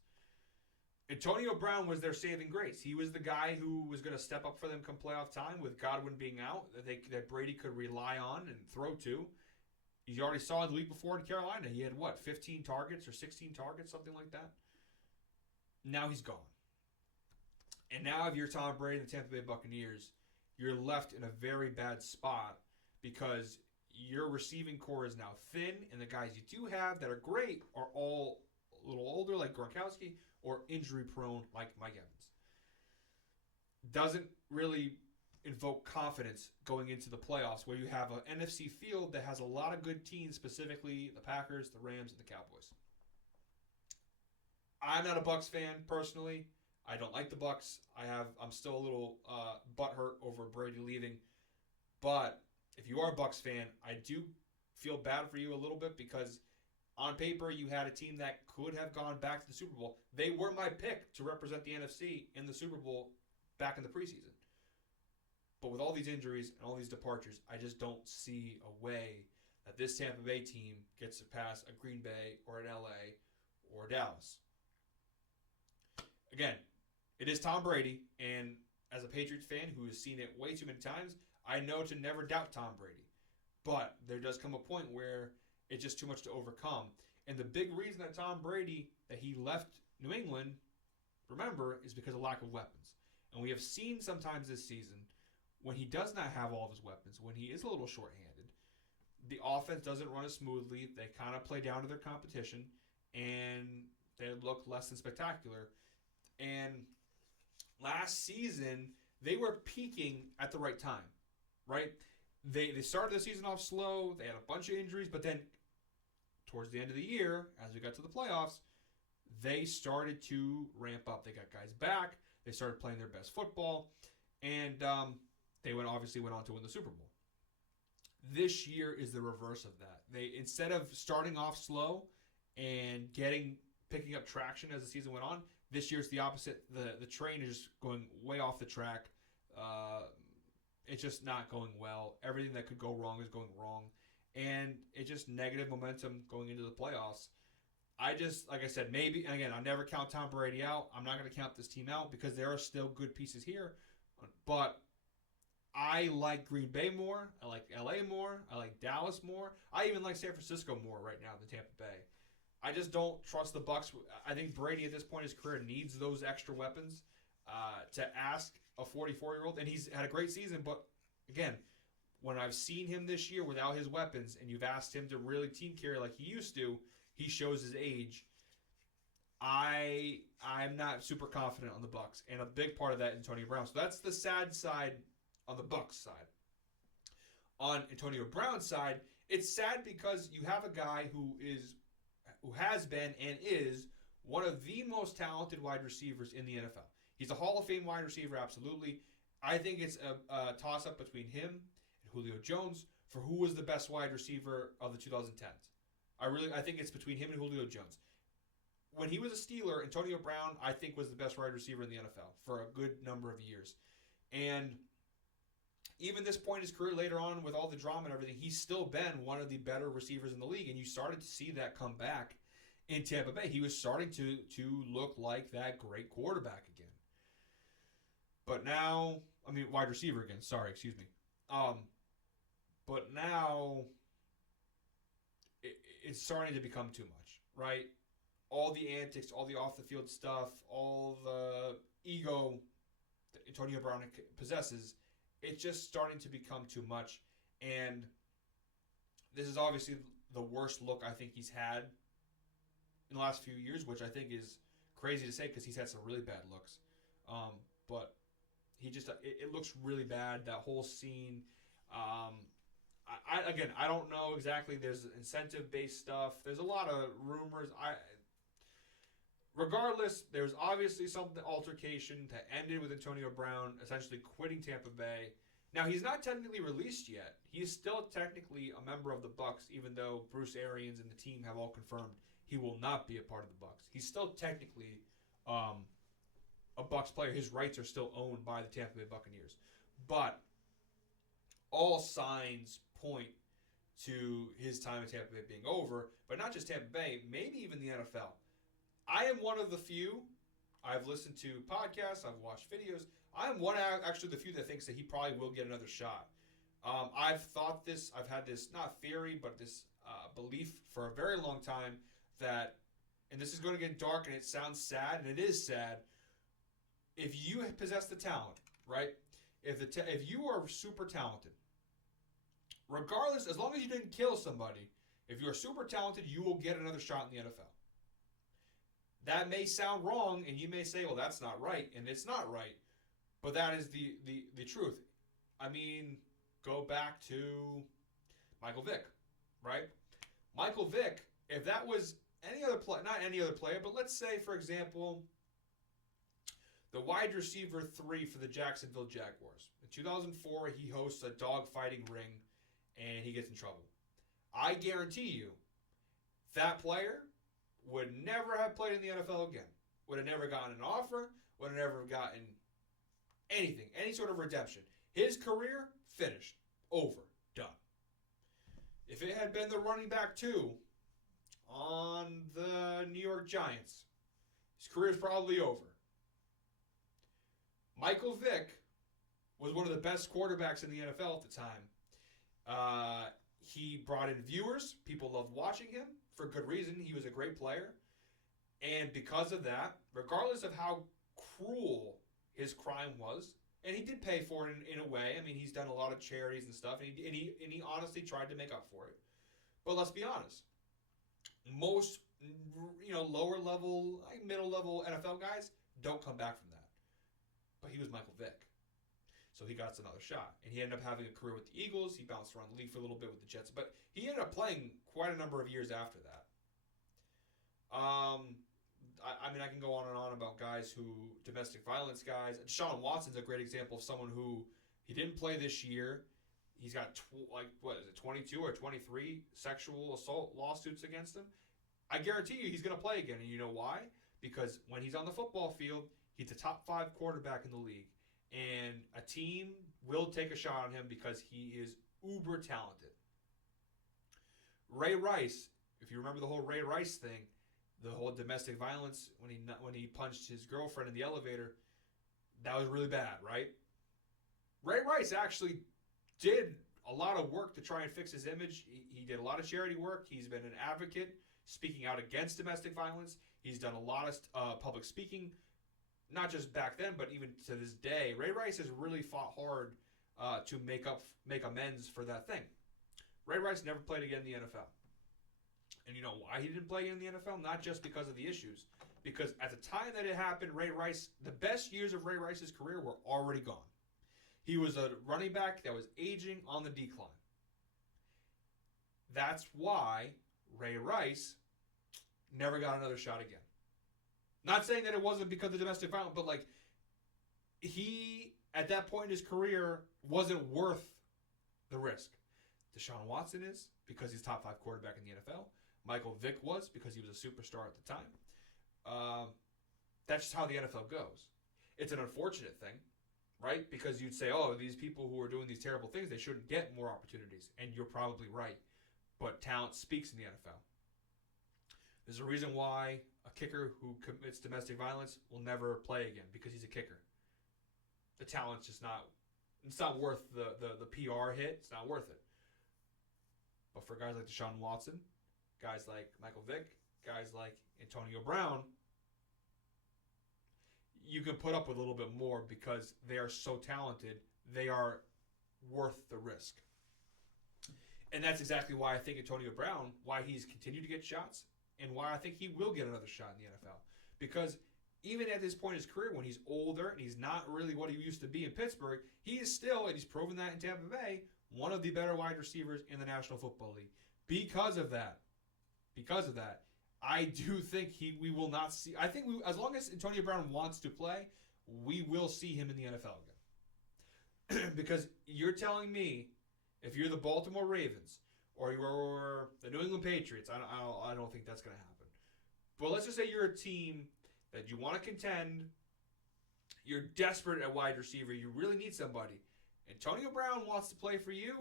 Antonio Brown was their saving grace. He was the guy who was going to step up for them come playoff time with Godwin being out, that Brady could rely on and throw to. You already saw the week before in Carolina. He had, 15 targets or 16 targets, something like that? Now he's gone. And now if you're Tom Brady and the Tampa Bay Buccaneers, you're left in a very bad spot because your receiving core is now thin, and the guys you do have that are great are all a little older, like Gronkowski, or injury-prone, like Mike Evans. Doesn't really invoke confidence going into the playoffs where you have an NFC field that has a lot of good teams, specifically the Packers, the Rams, and the Cowboys. I'm not a Bucs fan personally. I don't like the Bucs. I'm still a little butthurt over Brady leaving. But if you are a Bucs fan, I do feel bad for you a little bit because on paper you had a team that could have gone back to the Super Bowl. They were my pick to represent the NFC in the Super Bowl back in the preseason. But with all these injuries and all these departures, I just don't see a way that this Tampa Bay team gets to pass a Green Bay or an LA or Dallas. Again, it is Tom Brady, and as a Patriots fan who has seen it way too many times, I know to never doubt Tom Brady. But there does come a point where it's just too much to overcome. And the big reason that Tom Brady, that he left New England, remember, is because of lack of weapons. And we have seen sometimes this season, when he does not have all of his weapons, when he is a little shorthanded, the offense doesn't run as smoothly. They kind of play down to their competition, and they look less than spectacular. And last season, they were peaking at the right time, right? They started the season off slow. They had a bunch of injuries, but then towards the end of the year, as we got to the playoffs, they started to ramp up. They got guys back. They started playing their best football, and they obviously went on to win the Super Bowl. This year is the reverse of that. They, instead of starting off slow and picking up traction as the season went on, this year's the opposite. The train is going way off the track. It's just not going well. Everything that could go wrong is going wrong. And it's just negative momentum going into the playoffs. Like I said, maybe, and again, I never count Tom Brady out. I'm not going to count this team out because there are still good pieces here. But I like Green Bay more. I like LA more. I like Dallas more. I even like San Francisco more right now than Tampa Bay. I just don't trust the Bucs. I think Brady at this point in his career needs those extra weapons to ask a 44-year-old. And he's had a great season, but again, when I've seen him this year without his weapons and you've asked him to really team carry like he used to, he shows his age. I'm not super confident on the Bucs, and a big part of that is Antonio Brown. So that's the sad side on the Bucs side. On Antonio Brown's side, it's sad because you have a guy who has been and is one of the most talented wide receivers in the NFL. He's a Hall of Fame wide receiver, absolutely. I think it's a toss-up between him and Julio Jones for who was the best wide receiver of the 2010s. I think it's between him and Julio Jones. When he was a Steeler, Antonio Brown, I think, was the best wide receiver in the NFL for a good number of years. And even this point in his career later on with all the drama and everything, he's still been one of the better receivers in the league. And you started to see that come back in Tampa Bay. He was starting to look like that great quarterback again. But now, wide receiver again. Sorry, excuse me. But now it's starting to become too much, right? All the antics, all the off-the-field stuff, all the ego that Antonio Brown possesses, it's just starting to become too much. And this is obviously the worst look I think he's had in the last few years, which I think is crazy to say because he's had some really bad looks. But he just it looks really bad, that whole scene. I don't know exactly. There's incentive based stuff. There's a lot of rumors. Regardless, there's obviously some altercation that ended with Antonio Brown essentially quitting Tampa Bay. Now he's not technically released yet. He's still technically a member of the Bucs, even though Bruce Arians and the team have all confirmed he will not be a part of the Bucs. He's still technically a Bucs player. His rights are still owned by the Tampa Bay Buccaneers, but all signs point to his time at Tampa Bay being over. But not just Tampa Bay, maybe even the NFL. I am one of the few. I've listened to podcasts. I've watched videos. I am one actually the few that thinks that he probably will get another shot. I've thought this. I've had this not theory, but this belief for a very long time that, and this is going to get dark and it sounds sad, and it is sad. If you possess the talent, right? If you are super talented, regardless, as long as you didn't kill somebody, if you are super talented, you will get another shot in the NFL. That may sound wrong, and you may say, well, that's not right, and it's not right. But that is the truth. I mean, go back to Michael Vick, right? Michael Vick, if that was any other player, not any other player, but let's say, for example, the wide receiver 3 for the Jacksonville Jaguars. In 2004, he hosts a dogfighting ring, and he gets in trouble. I guarantee you, that player would never have played in the NFL again. Would have never gotten an offer. Would have never gotten anything, any sort of redemption. His career, finished. Over. Done. If it had been the running back 2 on the New York Giants, his career is probably over. Michael Vick was one of the best quarterbacks in the NFL at the time. He brought in viewers. People loved watching him for good reason. He was a great player. And because of that, regardless of how cruel his crime was, and he did pay for it in a way. I mean, he's done a lot of charities and stuff, and he honestly tried to make up for it. But let's be honest. Most, lower level, like middle level NFL guys don't come back from that. But he was Michael Vick. So he got another shot. And he ended up having a career with the Eagles. He bounced around the league for a little bit with the Jets. But he ended up playing quite a number of years after that. I can go on and on about guys who, domestic violence guys. Deshaun Watson's a great example of someone who, he didn't play this year. He's got, 22 or 23 sexual assault lawsuits against him. I guarantee you he's going to play again. And you know why? Because when he's on the football field, he's a top 5 quarterback in the league. And a team will take a shot on him because he is uber talented. Ray Rice, if you remember the whole Ray Rice thing, the whole domestic violence when he punched his girlfriend in the elevator, that was really bad, right? Ray Rice actually did a lot of work to try and fix his image. He did a lot of charity work. He's been an advocate speaking out against domestic violence. He's done a lot of public speaking, not just back then, but even to this day. Ray Rice has really fought hard to make amends for that thing. Ray Rice never played again in the NFL. And you know why he didn't play in the NFL? Not just because of the issues. Because at the time that it happened, Ray Rice, the best years of Ray Rice's career were already gone. He was a running back that was aging on the decline. That's why Ray Rice never got another shot again. Not saying that it wasn't because of domestic violence, but he, at that point in his career, wasn't worth the risk. Deshaun Watson is, because he's top 5 quarterback in the NFL. Michael Vick was, because he was a superstar at the time. That's just how the NFL goes. It's an unfortunate thing, right? Because you'd say, oh, these people who are doing these terrible things, they shouldn't get more opportunities. And you're probably right. But talent speaks in the NFL. There's a reason why a kicker who commits domestic violence will never play again, because he's a kicker. The talent's just not, it's not worth the PR hit. It's not worth it. But for guys like Deshaun Watson, guys like Michael Vick, guys like Antonio Brown, you can put up with a little bit more because they are so talented. They are worth the risk. And that's exactly why I think Antonio Brown, why he's continued to get shots, and why I think he will get another shot in the NFL. Because even at this point in his career, when he's older and he's not really what he used to be in Pittsburgh, he is still, and he's proven that in Tampa Bay, one of the better wide receivers in the National Football League. Because of that, I do think we will not see. I think as long as Antonio Brown wants to play, we will see him in the NFL again. Because you're telling me, if you're the Baltimore Ravens or you're the New England Patriots, I don't think that's going to happen. But let's just say you're a team that you want to contend, you're desperate at wide receiver, you really need somebody. Antonio Brown wants to play for you.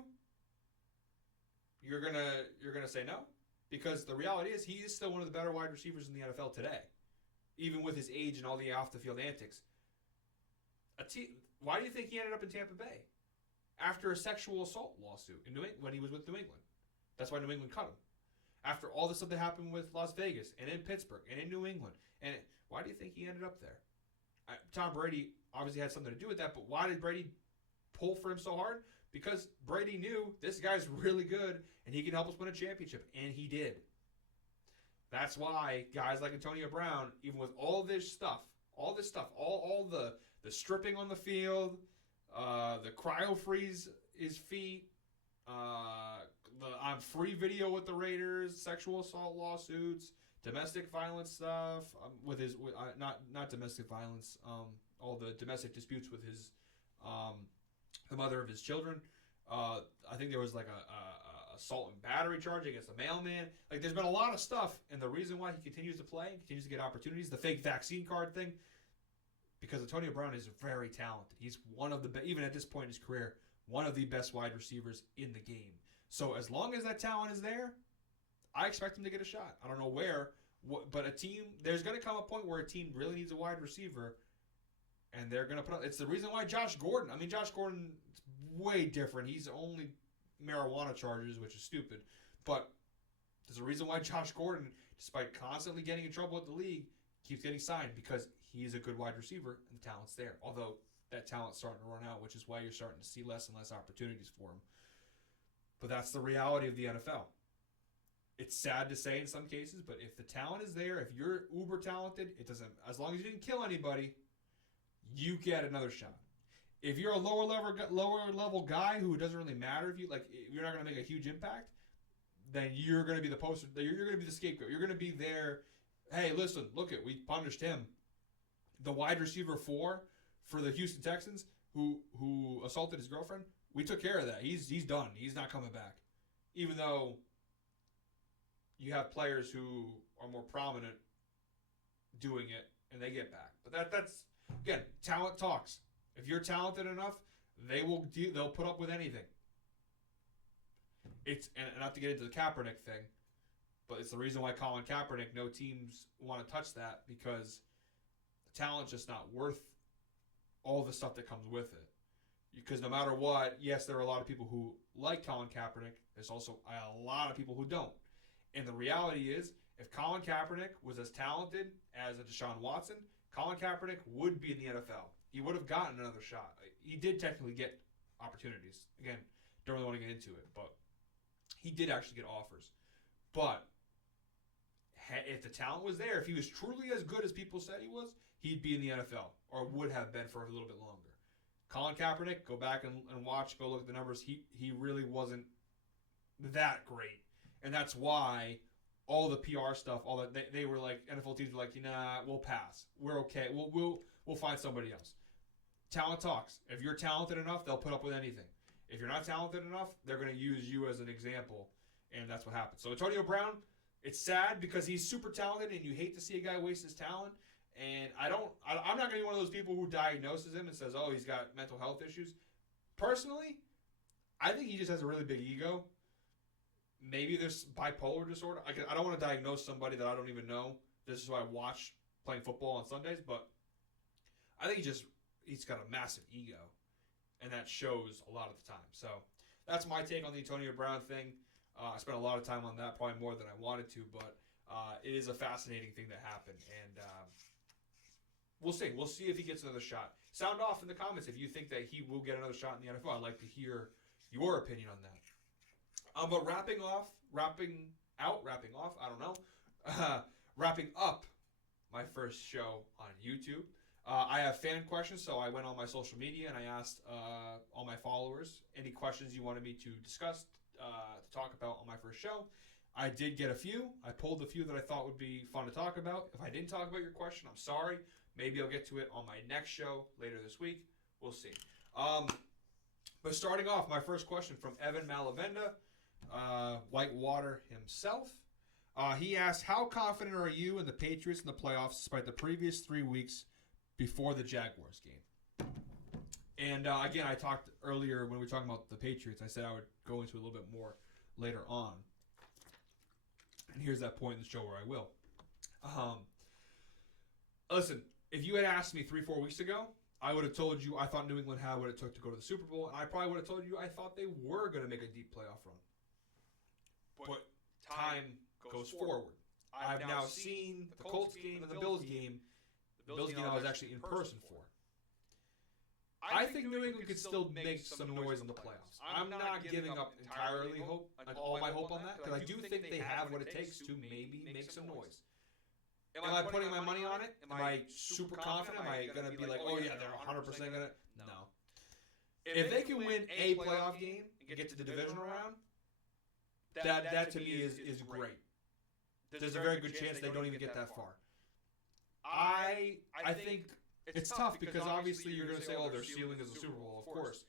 You're gonna say no, because the reality is he is still one of the better wide receivers in the NFL today, even with his age and all the off the field antics. Why do you think he ended up in Tampa Bay after a sexual assault lawsuit in when he was with New England? That's why New England cut him. After all the stuff that happened with Las Vegas and in Pittsburgh and in New England, and why do you think he ended up there? Tom Brady obviously had something to do with that, but why did Brady pull for him so hard? Because Brady knew this guy's really good and he can help us win a championship, and he did. That's why guys like Antonio Brown, even with all this stuff, all the stripping on the field, the cryo freeze his feet, the I'm free video with the Raiders, sexual assault lawsuits, domestic violence stuff with not domestic violence, all the domestic disputes with his the mother of his children. I think there was like a assault and battery charge against a mailman. Like, there's been a lot of stuff, and the reason why he continues to play, continues to get opportunities, the fake vaccine card thing, because Antonio Brown is very talented. He's one of the even at this point in his career, one of the best wide receivers in the game. So as long as that talent is there, I expect him to get a shot. I don't know where, but there's going to come a point where a team really needs a wide receiver, and they're going to put up. It's the reason why Josh Gordon is way different. He's only marijuana charges, which is stupid. But there's a reason why Josh Gordon, despite constantly getting in trouble with the league, keeps getting signed, because he's a good wide receiver and the talent's there. Although that talent's starting to run out, which is why you're starting to see less and less opportunities for him. But that's the reality of the NFL. It's sad to say in some cases, but if the talent is there, if you're uber talented, it doesn't. As long as you didn't kill anybody, you get another shot. If you're a lower level guy who doesn't really matter if you're not going to make a huge impact, then you're going to be the poster. You're going to be the scapegoat. You're going to be there. Hey, listen, we punished him. The wide receiver for the Houston Texans who assaulted his girlfriend, we took care of that. He's done. He's not coming back. Even though you have players who are more prominent doing it and they get back. But that's again, talent talks. If you're talented enough, they'll put up with anything. And not to get into the Kaepernick thing, but it's the reason why Colin Kaepernick, no teams want to touch that, because the talent's just not worth all the stuff that comes with it. Because no matter what, yes, there are a lot of people who like Colin Kaepernick. There's also a lot of people who don't. And the reality is, if Colin Kaepernick was as talented as a Deshaun Watson, Colin Kaepernick would be in the NFL. He would have gotten another shot. He did technically get opportunities. Again, don't really want to get into it, but he did actually get offers. But if the talent was there, if he was truly as good as people said he was, he'd be in the NFL, or would have been for a little bit longer. Colin Kaepernick, go back and watch, go look at the numbers. He really wasn't that great. And that's why all the PR stuff, all that, they were like, NFL teams were like, nah, we'll pass. We're okay. We'll find somebody else. Talent talks. If you're talented enough, they'll put up with anything. If you're not talented enough, they're going to use you as an example, and that's what happens. So Antonio Brown, it's sad because he's super talented, and you hate to see a guy waste his talent. And I'm not going to be one of those people who diagnoses him and says, oh, he's got mental health issues. Personally, I think he just has a really big ego. Maybe there's bipolar disorder. I don't want to diagnose somebody that I don't even know. This is why I watch playing football on Sundays. But I think he's got a massive ego. And that shows a lot of the time. So that's my take on the Antonio Brown thing. I spent a lot of time on that, probably more than I wanted to. But it is a fascinating thing that happened. And we'll see. We'll see if he gets another shot. Sound off in the comments if you think that he will get another shot in the NFL. I'd like to hear your opinion on that. But wrapping up my first show on YouTube. I have fan questions, so I went on my social media and I asked all my followers any questions you wanted me to discuss, to talk about on my first show. I did get a few. I pulled a few that I thought would be fun to talk about. If I didn't talk about your question, I'm sorry. Maybe I'll get to it on my next show later this week. We'll see. But starting off, my first question from Evan Malavenda, Whitewater himself. He asked, how confident are you in the Patriots in the playoffs despite the previous 3 weeks before the Jaguars game? And again, I talked earlier when we were talking about the Patriots. I said I would go into a little bit more later on. And here's that point in the show where I will. Listen, if you had asked me 3-4 weeks ago, I would have told you I thought New England had what it took to go to the Super Bowl, and I probably would have told you I thought they were going to make a deep playoff run. But time goes forward. I've now seen the Colts game and the Bills game. The Bills game I was actually in person for. I think New England could still make some noise in the playoffs. I'm not giving up entirely all my hope on that, because I do think they have what it takes to maybe make some noise. Am I putting my money on it? Am I super confident? Am I going to be like, oh yeah, they're 100% going to? No. If they can win a playoff game and get to the divisional round, that to me is great. There's a very good chance they don't even get that far. I think it's tough because obviously you're going to say, oh, their ceiling is the Super Bowl, of course.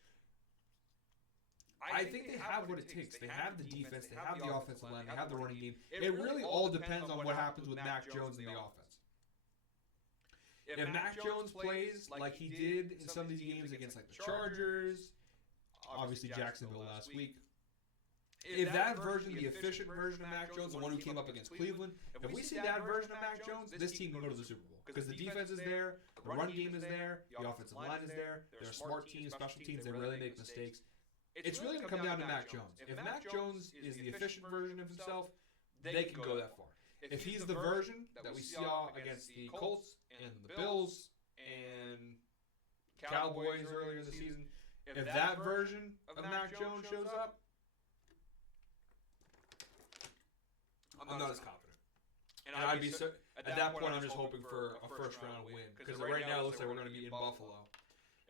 I think they have what it takes. They have the defense, they have the offensive line, they have the running game. It really all depends on what happens with Mac Jones in the offense. If Mac Jones plays like he did in some of these games against like the Chargers, obviously Jacksonville last week, if that version, the efficient version of Mac Jones, the one who came up against Cleveland, if we see that version of Mac Jones, this team can go to the Super Bowl. Because the defense is there, the run game is there, the offensive line is there, they're a smart team, special teams, they really make mistakes. It's really going to come down to Mac Jones. If Mac Jones is the efficient version of himself, they can go that far. If he's the version that we saw against the Colts and the Bills and Cowboys earlier in the season, if that version of Mac Jones shows up, I'm not as confident. And I'd be at that point, I'm just hoping for a first-round win. Because right now, it looks like we're going to be in Buffalo.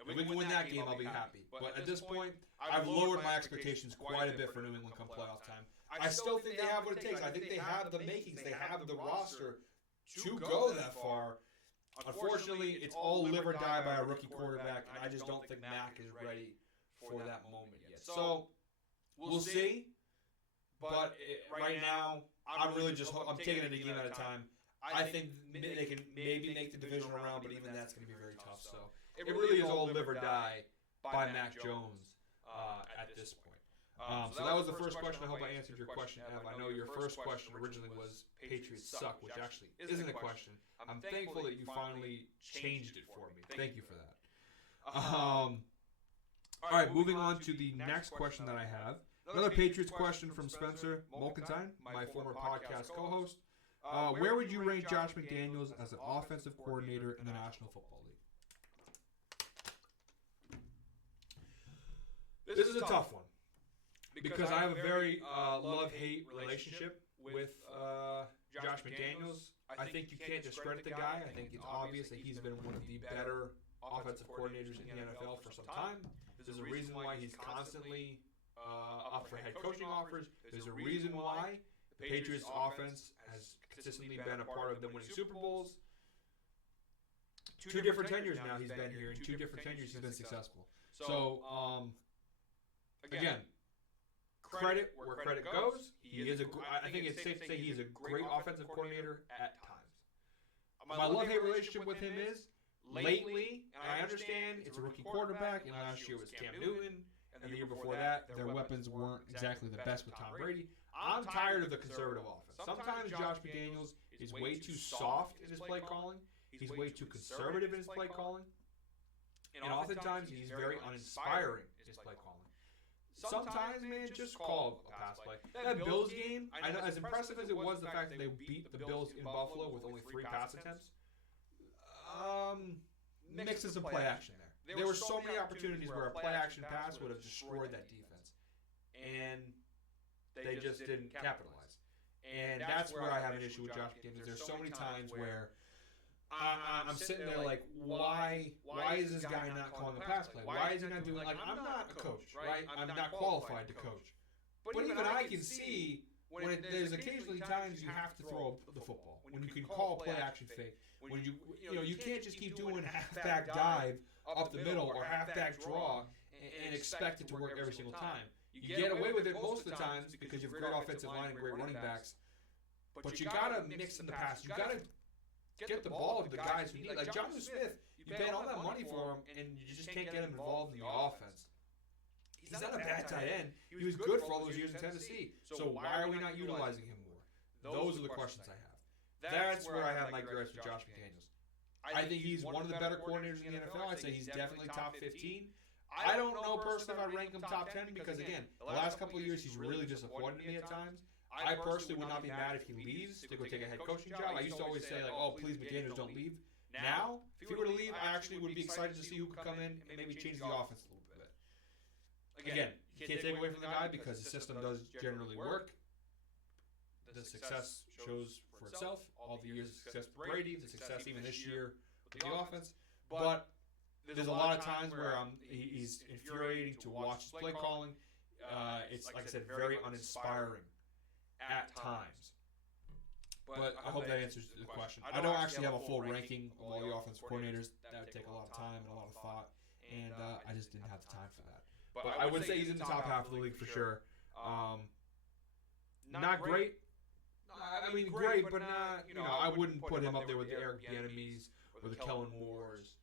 If we can win that game, I'll be happy. But at this point, I've lowered my expectations quite a bit for New England come playoff time. I still think they have what it takes. I think they have the makings. They have the roster to go that far. Unfortunately, it's all live or die by a rookie quarterback, and I just don't think Mac is ready for that moment yet. So, we'll see. But right now, I'm really just I'm taking it a game at a time. I think they can maybe make the divisional round, but even that's going to be very tough. So it really is all live or die by Mac Jones at this point. So that was the first question. I hope I answered your question, Ev. I know your first question originally was Patriots suck, which actually isn't a question. I'm thankful that you finally changed it for me. Thank you for that. All right, moving on to the next question that I have. Another Patriots question from Spencer Mulkentine, my former podcast co-host. Where would you rank Josh McDaniels as an offensive coordinator in the National Football League? This is a tough one because I have a very love-hate relationship with Josh McDaniels. I think you can't discredit the guy. I think it's obvious that he's been one of the better offensive coordinators in the NFL for some time. There's a reason why he's constantly up for head coaching offers. There's a reason why the Patriots offense has consistently been a part of them winning Super Bowls. Two different tenures now he's been here, and two different tenures he's been successful. So, again, credit where credit goes. He is I think it's safe to say he is a great offensive coordinator at times. My love-hate relationship with him is, lately, and I understand it's a rookie quarterback, and last year was Cam Newton, and the year before that, their weapons weren't exactly the best with Tom Brady. I'm tired of the conservative offense. Sometimes Josh McDaniels is way too soft in his play calling. He's way too conservative in his play calling. And oftentimes, he's very uninspiring in his play calling. Sometimes, man, just call a pass play. That Bills game, I know, as impressive as it was, the fact that they beat the Bills in Buffalo with only 3 pass attempts, mixes of play action there. There were so many opportunities where a play action pass would have destroyed that defense, and they just didn't capitalize. And that's where I have an issue with Josh McDaniels. There's so many times where I'm sitting there like, why is this guy not calling a pass play? Why is he not doing, like, I'm not a coach, right? I'm not qualified to coach. But even I can see when there's occasionally times you have to throw the football, when you can call play action fake, when you can't just keep doing a halfback dive up the middle or halfback draw and expect it to work every single time. You get away with it most of the times because you have great offensive line and great running backs, but you gotta mix in the pass. You gotta get the ball to the guys who need. Like Jonnu Smith, you pay all that money for him, and you just can't get him involved in the offense. He's not a bad tight end. He was good for all those years in Tennessee. So why are we not utilizing him more? Those are the questions I have. That's where I have my gripes with Josh McDaniels. I think he's one of the better coordinators in the NFL. I'd say he's definitely top 15. I don't know personally if I'd rank him top 10 because, again, the last couple of years he's really disappointed me at times. I personally would not be mad if he leaves to go take a head coaching job. I used to always say, like, oh, please, McDaniels, don't leave. Now, if he were to leave, I actually would be excited to see who could come in and maybe change the offense a little bit. Again, you can't take away from the guy because the system does generally work. The success shows for itself. All the years of success for Brady, the success even this year with the offense. But there's a lot of times where he's infuriating to watch his play calling. It's, like I said, very uninspiring at times. But I hope that answers the question. I don't actually have a full ranking of all the offensive coordinators. That would take a lot of time and a lot of thought. And I just didn't have the time for that. But I would say he's in the top half of the league for sure. Not great. I mean, great, but not. I wouldn't put him up there with the Eric Bieniemys or the Kellen Moores,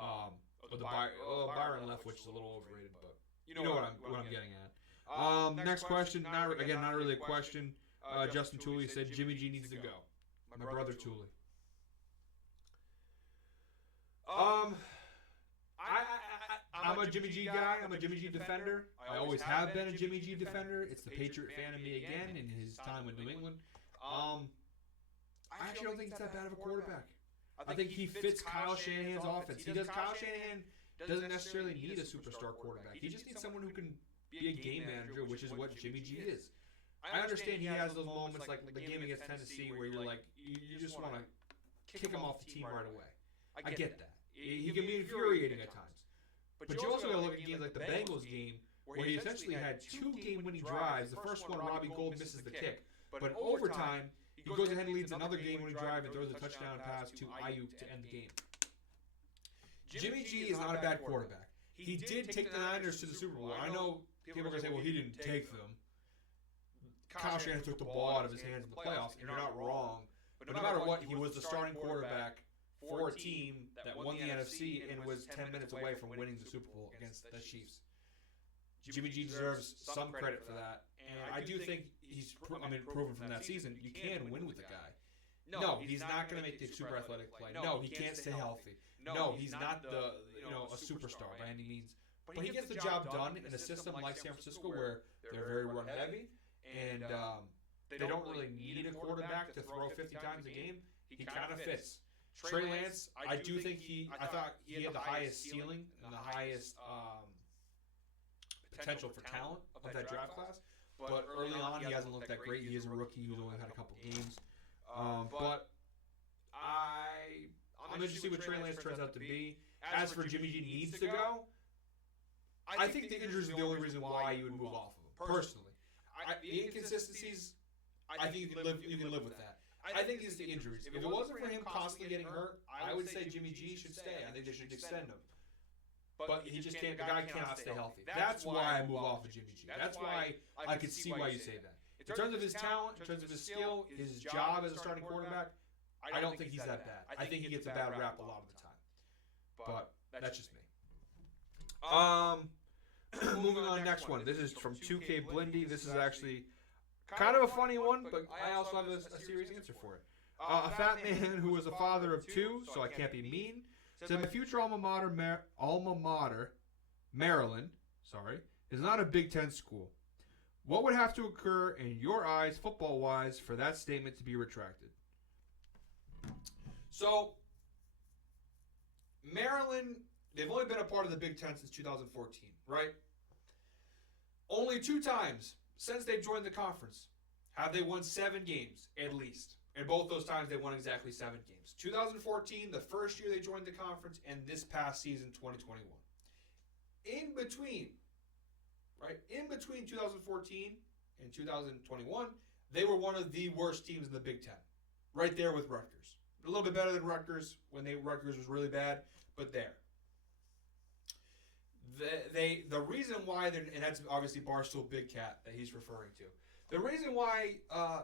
or the Byron Leftwich is a little overrated, but you know what I'm getting at. Next question. Not really a question. Justin Tooley said Jimmy G needs to go. My brother Tooley. I'm a Jimmy G guy. I'm a Jimmy G defender. I always have been a Jimmy G defender. It's the Patriot fan in me again in his time with New England. I actually don't think he's that bad of a quarterback. I think he fits Kyle Shanahan's offense. Kyle Shanahan doesn't necessarily need a superstar quarterback. He just needs someone who can be a game manager, which is what Jimmy G is. I understand he has those moments like the game against Tennessee where you're like, you just want to kick him off the team right away. I get that. He can be infuriating at times. But you also got to look at games like the Bengals game where he essentially had 2 game-winning drives. The first one, Robbie Gould misses the kick. But in overtime, he goes ahead and leads another game-winning drive and throws a touchdown pass to Ayuk to end the game. Jimmy G is not a bad quarterback. He did take the Niners to the Super Bowl. I know people are going to say, well, he didn't take them. Kyle Shanahan took the ball out of his hands in the playoffs, and you're not wrong. But no matter what, he was the starting quarterback for a team that won the NFC and was 10 minutes away from winning the Super Bowl against the Chiefs. Jimmy G deserves some credit for that, and I do think he's proven from that season you can win with the guy. No, he's not going to make the super athletic play. No, he can't stay healthy. No, he's not a superstar by any means. But he gets the job done in a system like San Francisco where they're very run heavy and they don't really need a quarterback to throw 50 times a game. He kind of fits. Trey Lance, I do think I thought he had the highest ceiling and the highest potential for talent of that draft class. But early on, he hasn't looked that great. He is a rookie. He's only had a couple games. But I'm interested to see what Trey Lance turns out to be. As for Jimmy G needs to go, I think the injuries are the only reason why you would move off of him, personally. The inconsistencies, I think you can live with that. I think it's the injuries. If it wasn't for him constantly getting hurt, I would say Jimmy G should stay. I think they should extend him. But he just can't. The guy cannot stay healthy. That's why I move off of Jimmy G. That's why I could see why you say that. In terms of his talent, in terms of his skill, his job as a starting quarterback, I don't think he's that bad. I think he gets a bad rap a lot of the time. But that's just me. Moving on, next one. This is from 2K Blindy. This is actually kind of a funny one, but I also have a serious answer for it. A fat man who was a father of 2, so I can't be mean, said my future alma mater, Maryland, is not a Big Ten school. What would have to occur in your eyes, football-wise, for that statement to be retracted? So, Maryland, they've only been a part of the Big Ten since 2014, right? Only 2 times since they've joined the conference have they won 7 games at least. And both those times they won exactly 7 games. 2014, the first year they joined the conference, and this past season, 2021. In between, right? In between 2014 and 2021, they were one of the worst teams in the Big Ten. Right there with Rutgers. A little bit better than Rutgers when Rutgers was really bad, but there. The reason why, and that's obviously Barstool Big Cat that he's referring to. The reason why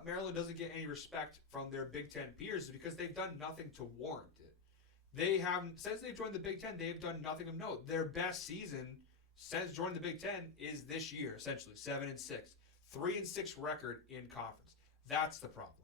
Maryland doesn't get any respect from their Big Ten peers is because they've done nothing to warrant it. They haven't, since they joined the Big Ten, they've done nothing of note. Their best season since joining the Big Ten is this year, essentially 7-6, 3-6 record in conference. That's the problem.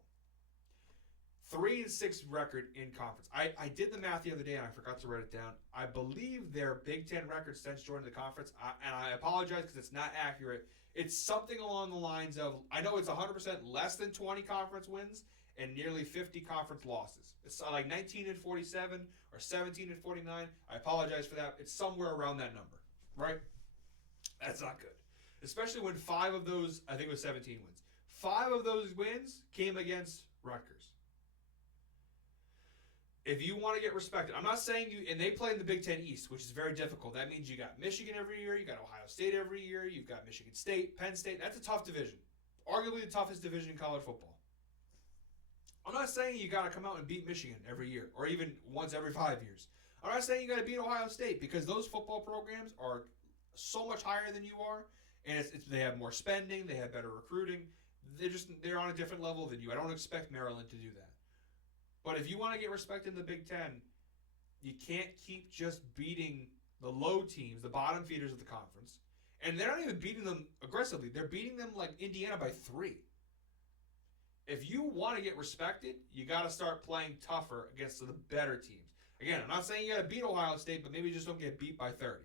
3-6 record in conference. I did the math the other day and I forgot to write it down. I believe their Big Ten record since joining the conference, and I apologize because it's not accurate. It's something along the lines of, I know it's 100% less than 20 conference wins and nearly 50 conference losses. It's like 19-47 or 17-49. I apologize for that. It's somewhere around that number, right? That's not good. Especially when 5 of those, I think it was 17 wins. 5 of those wins came against Rutgers. If you want to get respected, I'm not saying you, and they play in the Big Ten East, which is very difficult. That means you got Michigan every year, you got Ohio State every year, you've got Michigan State, Penn State. That's a tough division. Arguably the toughest division in college football. I'm not saying you got to come out and beat Michigan every year, or even once every 5 years. I'm not saying you got to beat Ohio State, because those football programs are so much higher than you are, and they have more spending, they have better recruiting. They're on a different level than you. I don't expect Maryland to do that. But if you want to get respect in the Big Ten, you can't keep just beating the low teams, the bottom feeders of the conference. And they're not even beating them aggressively. They're beating them like Indiana by 3. If you want to get respected, you got to start playing tougher against the better teams. Again, I'm not saying you got to beat Ohio State, but maybe just don't get beat by 30.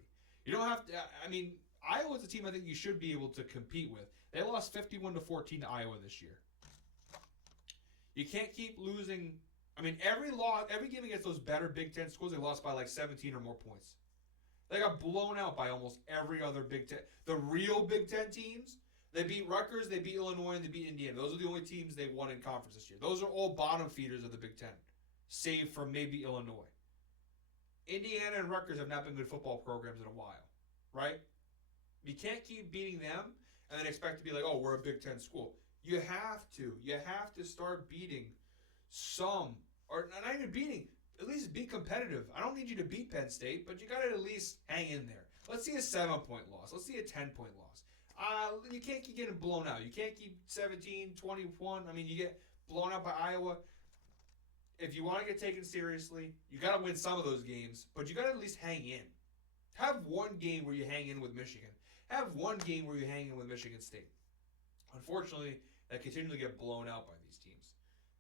You don't have to, I mean, Iowa's a team I think you should be able to compete with. They lost 51-14 to Iowa this year. You can't keep losing. I mean, every game against those better Big Ten schools, they lost by like 17 or more points. They got blown out by almost every other Big Ten. The real Big Ten teams, they beat Rutgers, they beat Illinois, and they beat Indiana. Those are the only teams they won in conference this year. Those are all bottom feeders of the Big Ten, save for maybe Illinois. Indiana and Rutgers have not been good football programs in a while, right? You can't keep beating them and then expect to be like, oh, we're a Big Ten school. You have to. You have to start beating some, or not even beating, at least be competitive. I don't need you to beat Penn State, but you got to at least hang in there. Let's see a 7-point loss. Let's see a 10-point loss. You can't keep getting blown out. You can't keep 17, 21. I mean, you get blown out by Iowa. If you want to get taken seriously, you got to win some of those games, but you got to at least hang in. Have one game where you hang in with Michigan. Have one game where you hang in with Michigan State. Unfortunately, they continually get blown out by these teams.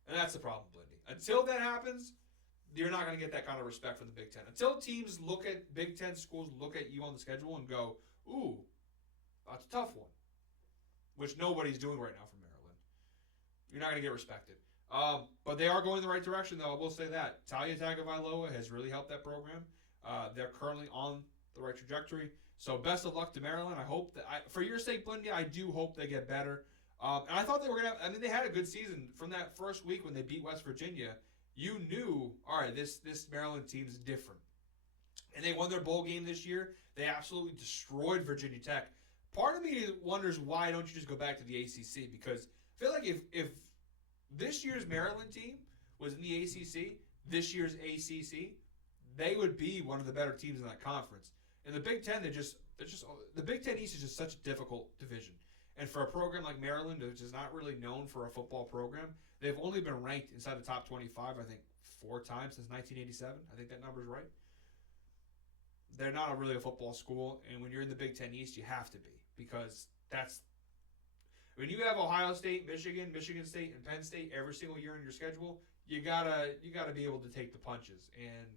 And that's the problem, Blindy. Until that happens, you're not going to get that kind of respect from the Big Ten. Until teams look at Big Ten schools, look at you on the schedule and go, ooh, that's a tough one. Which nobody's doing right now for Maryland. You're not going to get respected. But they are going in the right direction, though. I will say that. Talia Tagovailoa has really helped that program. They're currently on the right trajectory. So best of luck to Maryland. I hope that, for your sake, Blindy, I do hope they get better. And I thought they were going to, I mean, they had a good season from that first week when they beat West Virginia. You knew, all right, this Maryland team is different. And they won their bowl game this year. They absolutely destroyed Virginia Tech. Part of me wonders, why don't you just go back to the ACC? Because I feel like if this year's Maryland team was in the ACC, this year's ACC, they would be one of the better teams in that conference. In the Big Ten, the Big Ten East is just such a difficult division. And for a program like Maryland, which is not really known for a football program, they've only been ranked inside the top 25, I think, 4 times since 1987. I think that number's right. They're not really a football school, and when you're in the Big Ten East, you have to be, because that's when you have Ohio State, Michigan, Michigan State, and Penn State every single year in your schedule. You gotta be able to take the punches, and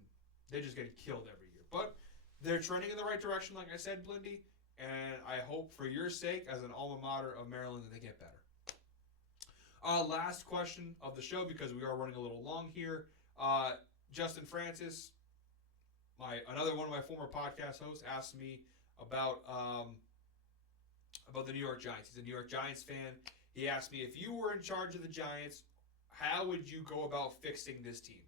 they just get killed every year. But they're trending in the right direction, like I said, Blindy. And I hope for your sake, as an alma mater of Maryland, that they get better. Last question of the show, because we are running a little long here. Justin Francis, Another one of my former podcast hosts asked me about the New York Giants. He's a New York Giants fan. He asked me, if you were in charge of the Giants, how would you go about fixing this team?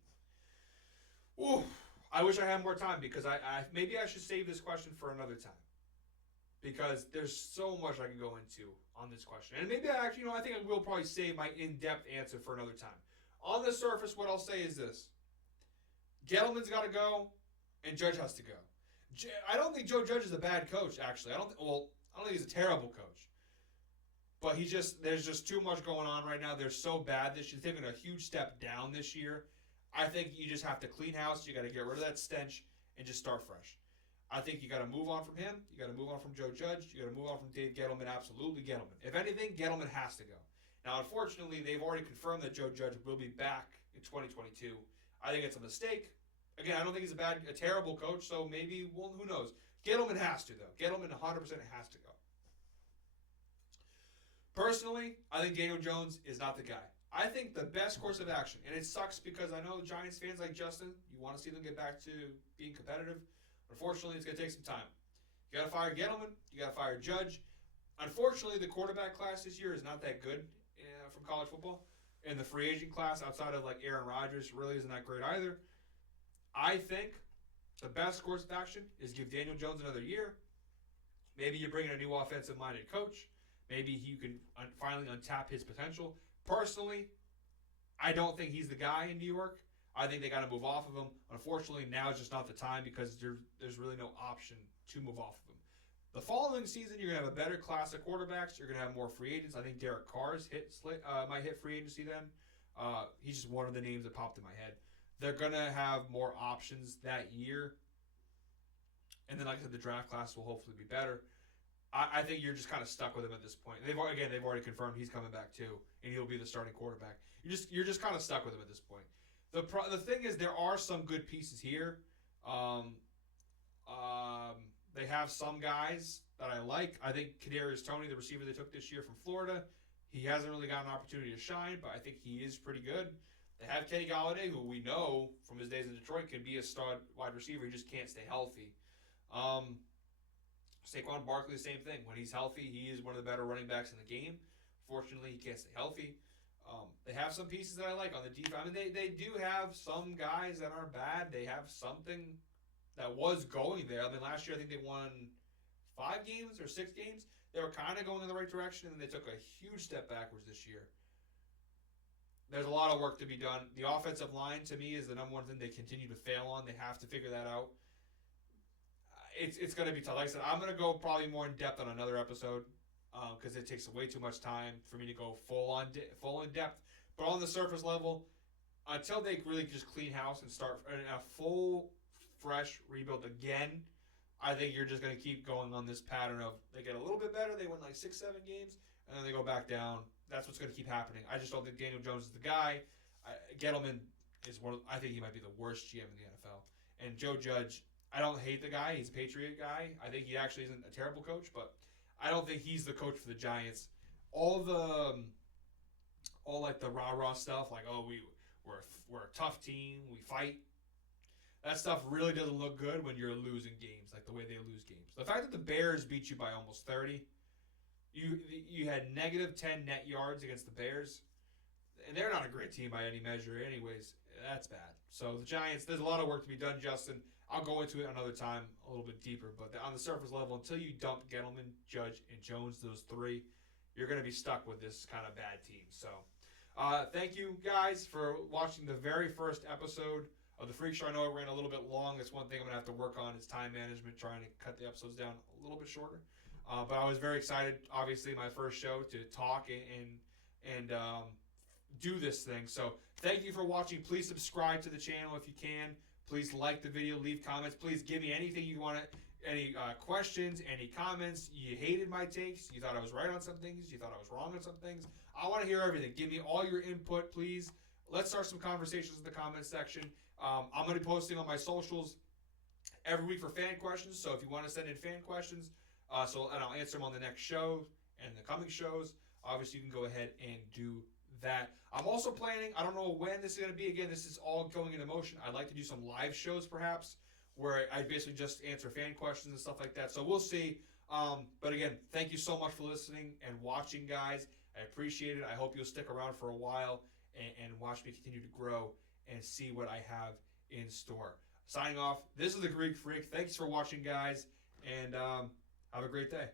Ooh, I wish I had more time because maybe I should save this question for another time because there's so much I can go into on this question. And maybe I think I will probably save my in-depth answer for another time. On the surface, what I'll say is this. Gettleman's got to go, and Judge has to go. I don't think Joe Judge is a bad coach, actually. I don't think he's a terrible coach. But there's just too much going on right now. They're so bad this year. They're taking a huge step down this year. I think you just have to clean house. You got to get rid of that stench and just start fresh. I think you got to move on from him. You got to move on from Joe Judge. You got to move on from Dave Gettleman. Absolutely Gettleman. If anything, Gettleman has to go. Now, unfortunately, they've already confirmed that Joe Judge will be back in 2022. I think it's a mistake. Again, I don't think he's a terrible coach, so maybe, well, who knows? Gettleman has to, though. Gettleman 100% has to go. Personally, I think Daniel Jones is not the guy. I think the best course of action, and it sucks because I know Giants fans like Justin, you want to see them get back to being competitive. Unfortunately, it's going to take some time. You got to fire Gettleman. You got to fire Judge. Unfortunately, the quarterback class this year is not that good from college football. And the free agent class outside of like Aaron Rodgers really isn't that great either. I think the best course of action is give Daniel Jones another year. Maybe you bring in a new offensive-minded coach. Maybe you can finally untap his potential. Personally, I don't think he's the guy in New York. I think they got to move off of him. Unfortunately, now is just not the time because there's really no option to move off of him. The following season, you're going to have a better class of quarterbacks. You're going to have more free agents. I think Derek Carr's might hit free agency then. He's just one of the names that popped in my head. They're going to have more options that year. And then, like I said, the draft class will hopefully be better. I think you're just kind of stuck with him at this point. They've already confirmed he's coming back too, and he'll be the starting quarterback. You're just kind of stuck with him at this point. The thing is, there are some good pieces here. They have some guys that I like. I think Kadarius Toney, the receiver they took this year from Florida, he hasn't really got an opportunity to shine, but I think he is pretty good. They have Kenny Golladay, who we know from his days in Detroit can be a stud wide receiver. He just can't stay healthy. Saquon Barkley, the same thing. When he's healthy, he is one of the better running backs in the game. Fortunately, he can't stay healthy. They have some pieces that I like on the defense. I mean, they do have some guys that aren't bad. They have something that was going there. I mean, last year I think they won 5 games or 6 games. They were kind of going in the right direction, and they took a huge step backwards this year. There's a lot of work to be done. The offensive line, to me, is the number one thing they continue to fail on. They have to figure that out. It's going to be tough. Like I said, I'm going to go probably more in depth on another episode because it takes way too much time for me to go full in depth. But on the surface level, until they really just clean house and start a full, fresh rebuild again, I think you're just going to keep going on this pattern of they get a little bit better, they win like 6-7 games, and then they go back down. That's what's going to keep happening. I just don't think Daniel Jones is the guy. Gettleman is I think he might be the worst GM in the NFL. And Joe Judge, I don't hate the guy. He's a Patriot guy. I think he actually isn't a terrible coach, but I don't think he's the coach for the Giants. All like the rah-rah stuff, like, oh, we're a tough team, we fight. That stuff really doesn't look good when you're losing games, like the way they lose games. The fact that the Bears beat you by almost 30, you had negative 10 net yards against the Bears, and they're not a great team by any measure anyways. That's bad. So the Giants, there's a lot of work to be done, Justin. I'll go into it another time a little bit deeper, but on the surface level, until you dump Gettleman, Judge, and Jones, those 3, you're going to be stuck with this kind of bad team. So thank you guys for watching the very first episode of The Freak Show. I know it ran a little bit long. That's one thing I'm going to have to work on is time management, trying to cut the episodes down a little bit shorter. But I was very excited, obviously, my first show, to talk and do this thing. So thank you for watching. Please subscribe to the channel if you can. Please like the video, leave comments. Please give me anything you want, any questions, any comments. You hated my takes. You thought I was right on some things. You thought I was wrong on some things. I want to hear everything. Give me all your input, please. Let's start some conversations in the comments section. I'm going to be posting on my socials every week for fan questions. So if you want to send in fan questions, and I'll answer them on the next show and the coming shows, obviously you can go ahead and do that. I'm also planning, I don't know when this is going to be. Again, this is all going into motion. I'd like to do some live shows perhaps where I basically just answer fan questions and stuff like that. So we'll see. But again, thank you so much for listening and watching, guys. I appreciate it. I hope you'll stick around for a while and watch me continue to grow and see what I have in store. Signing off, this is the Greek Freak. Thanks for watching, guys, and have a great day.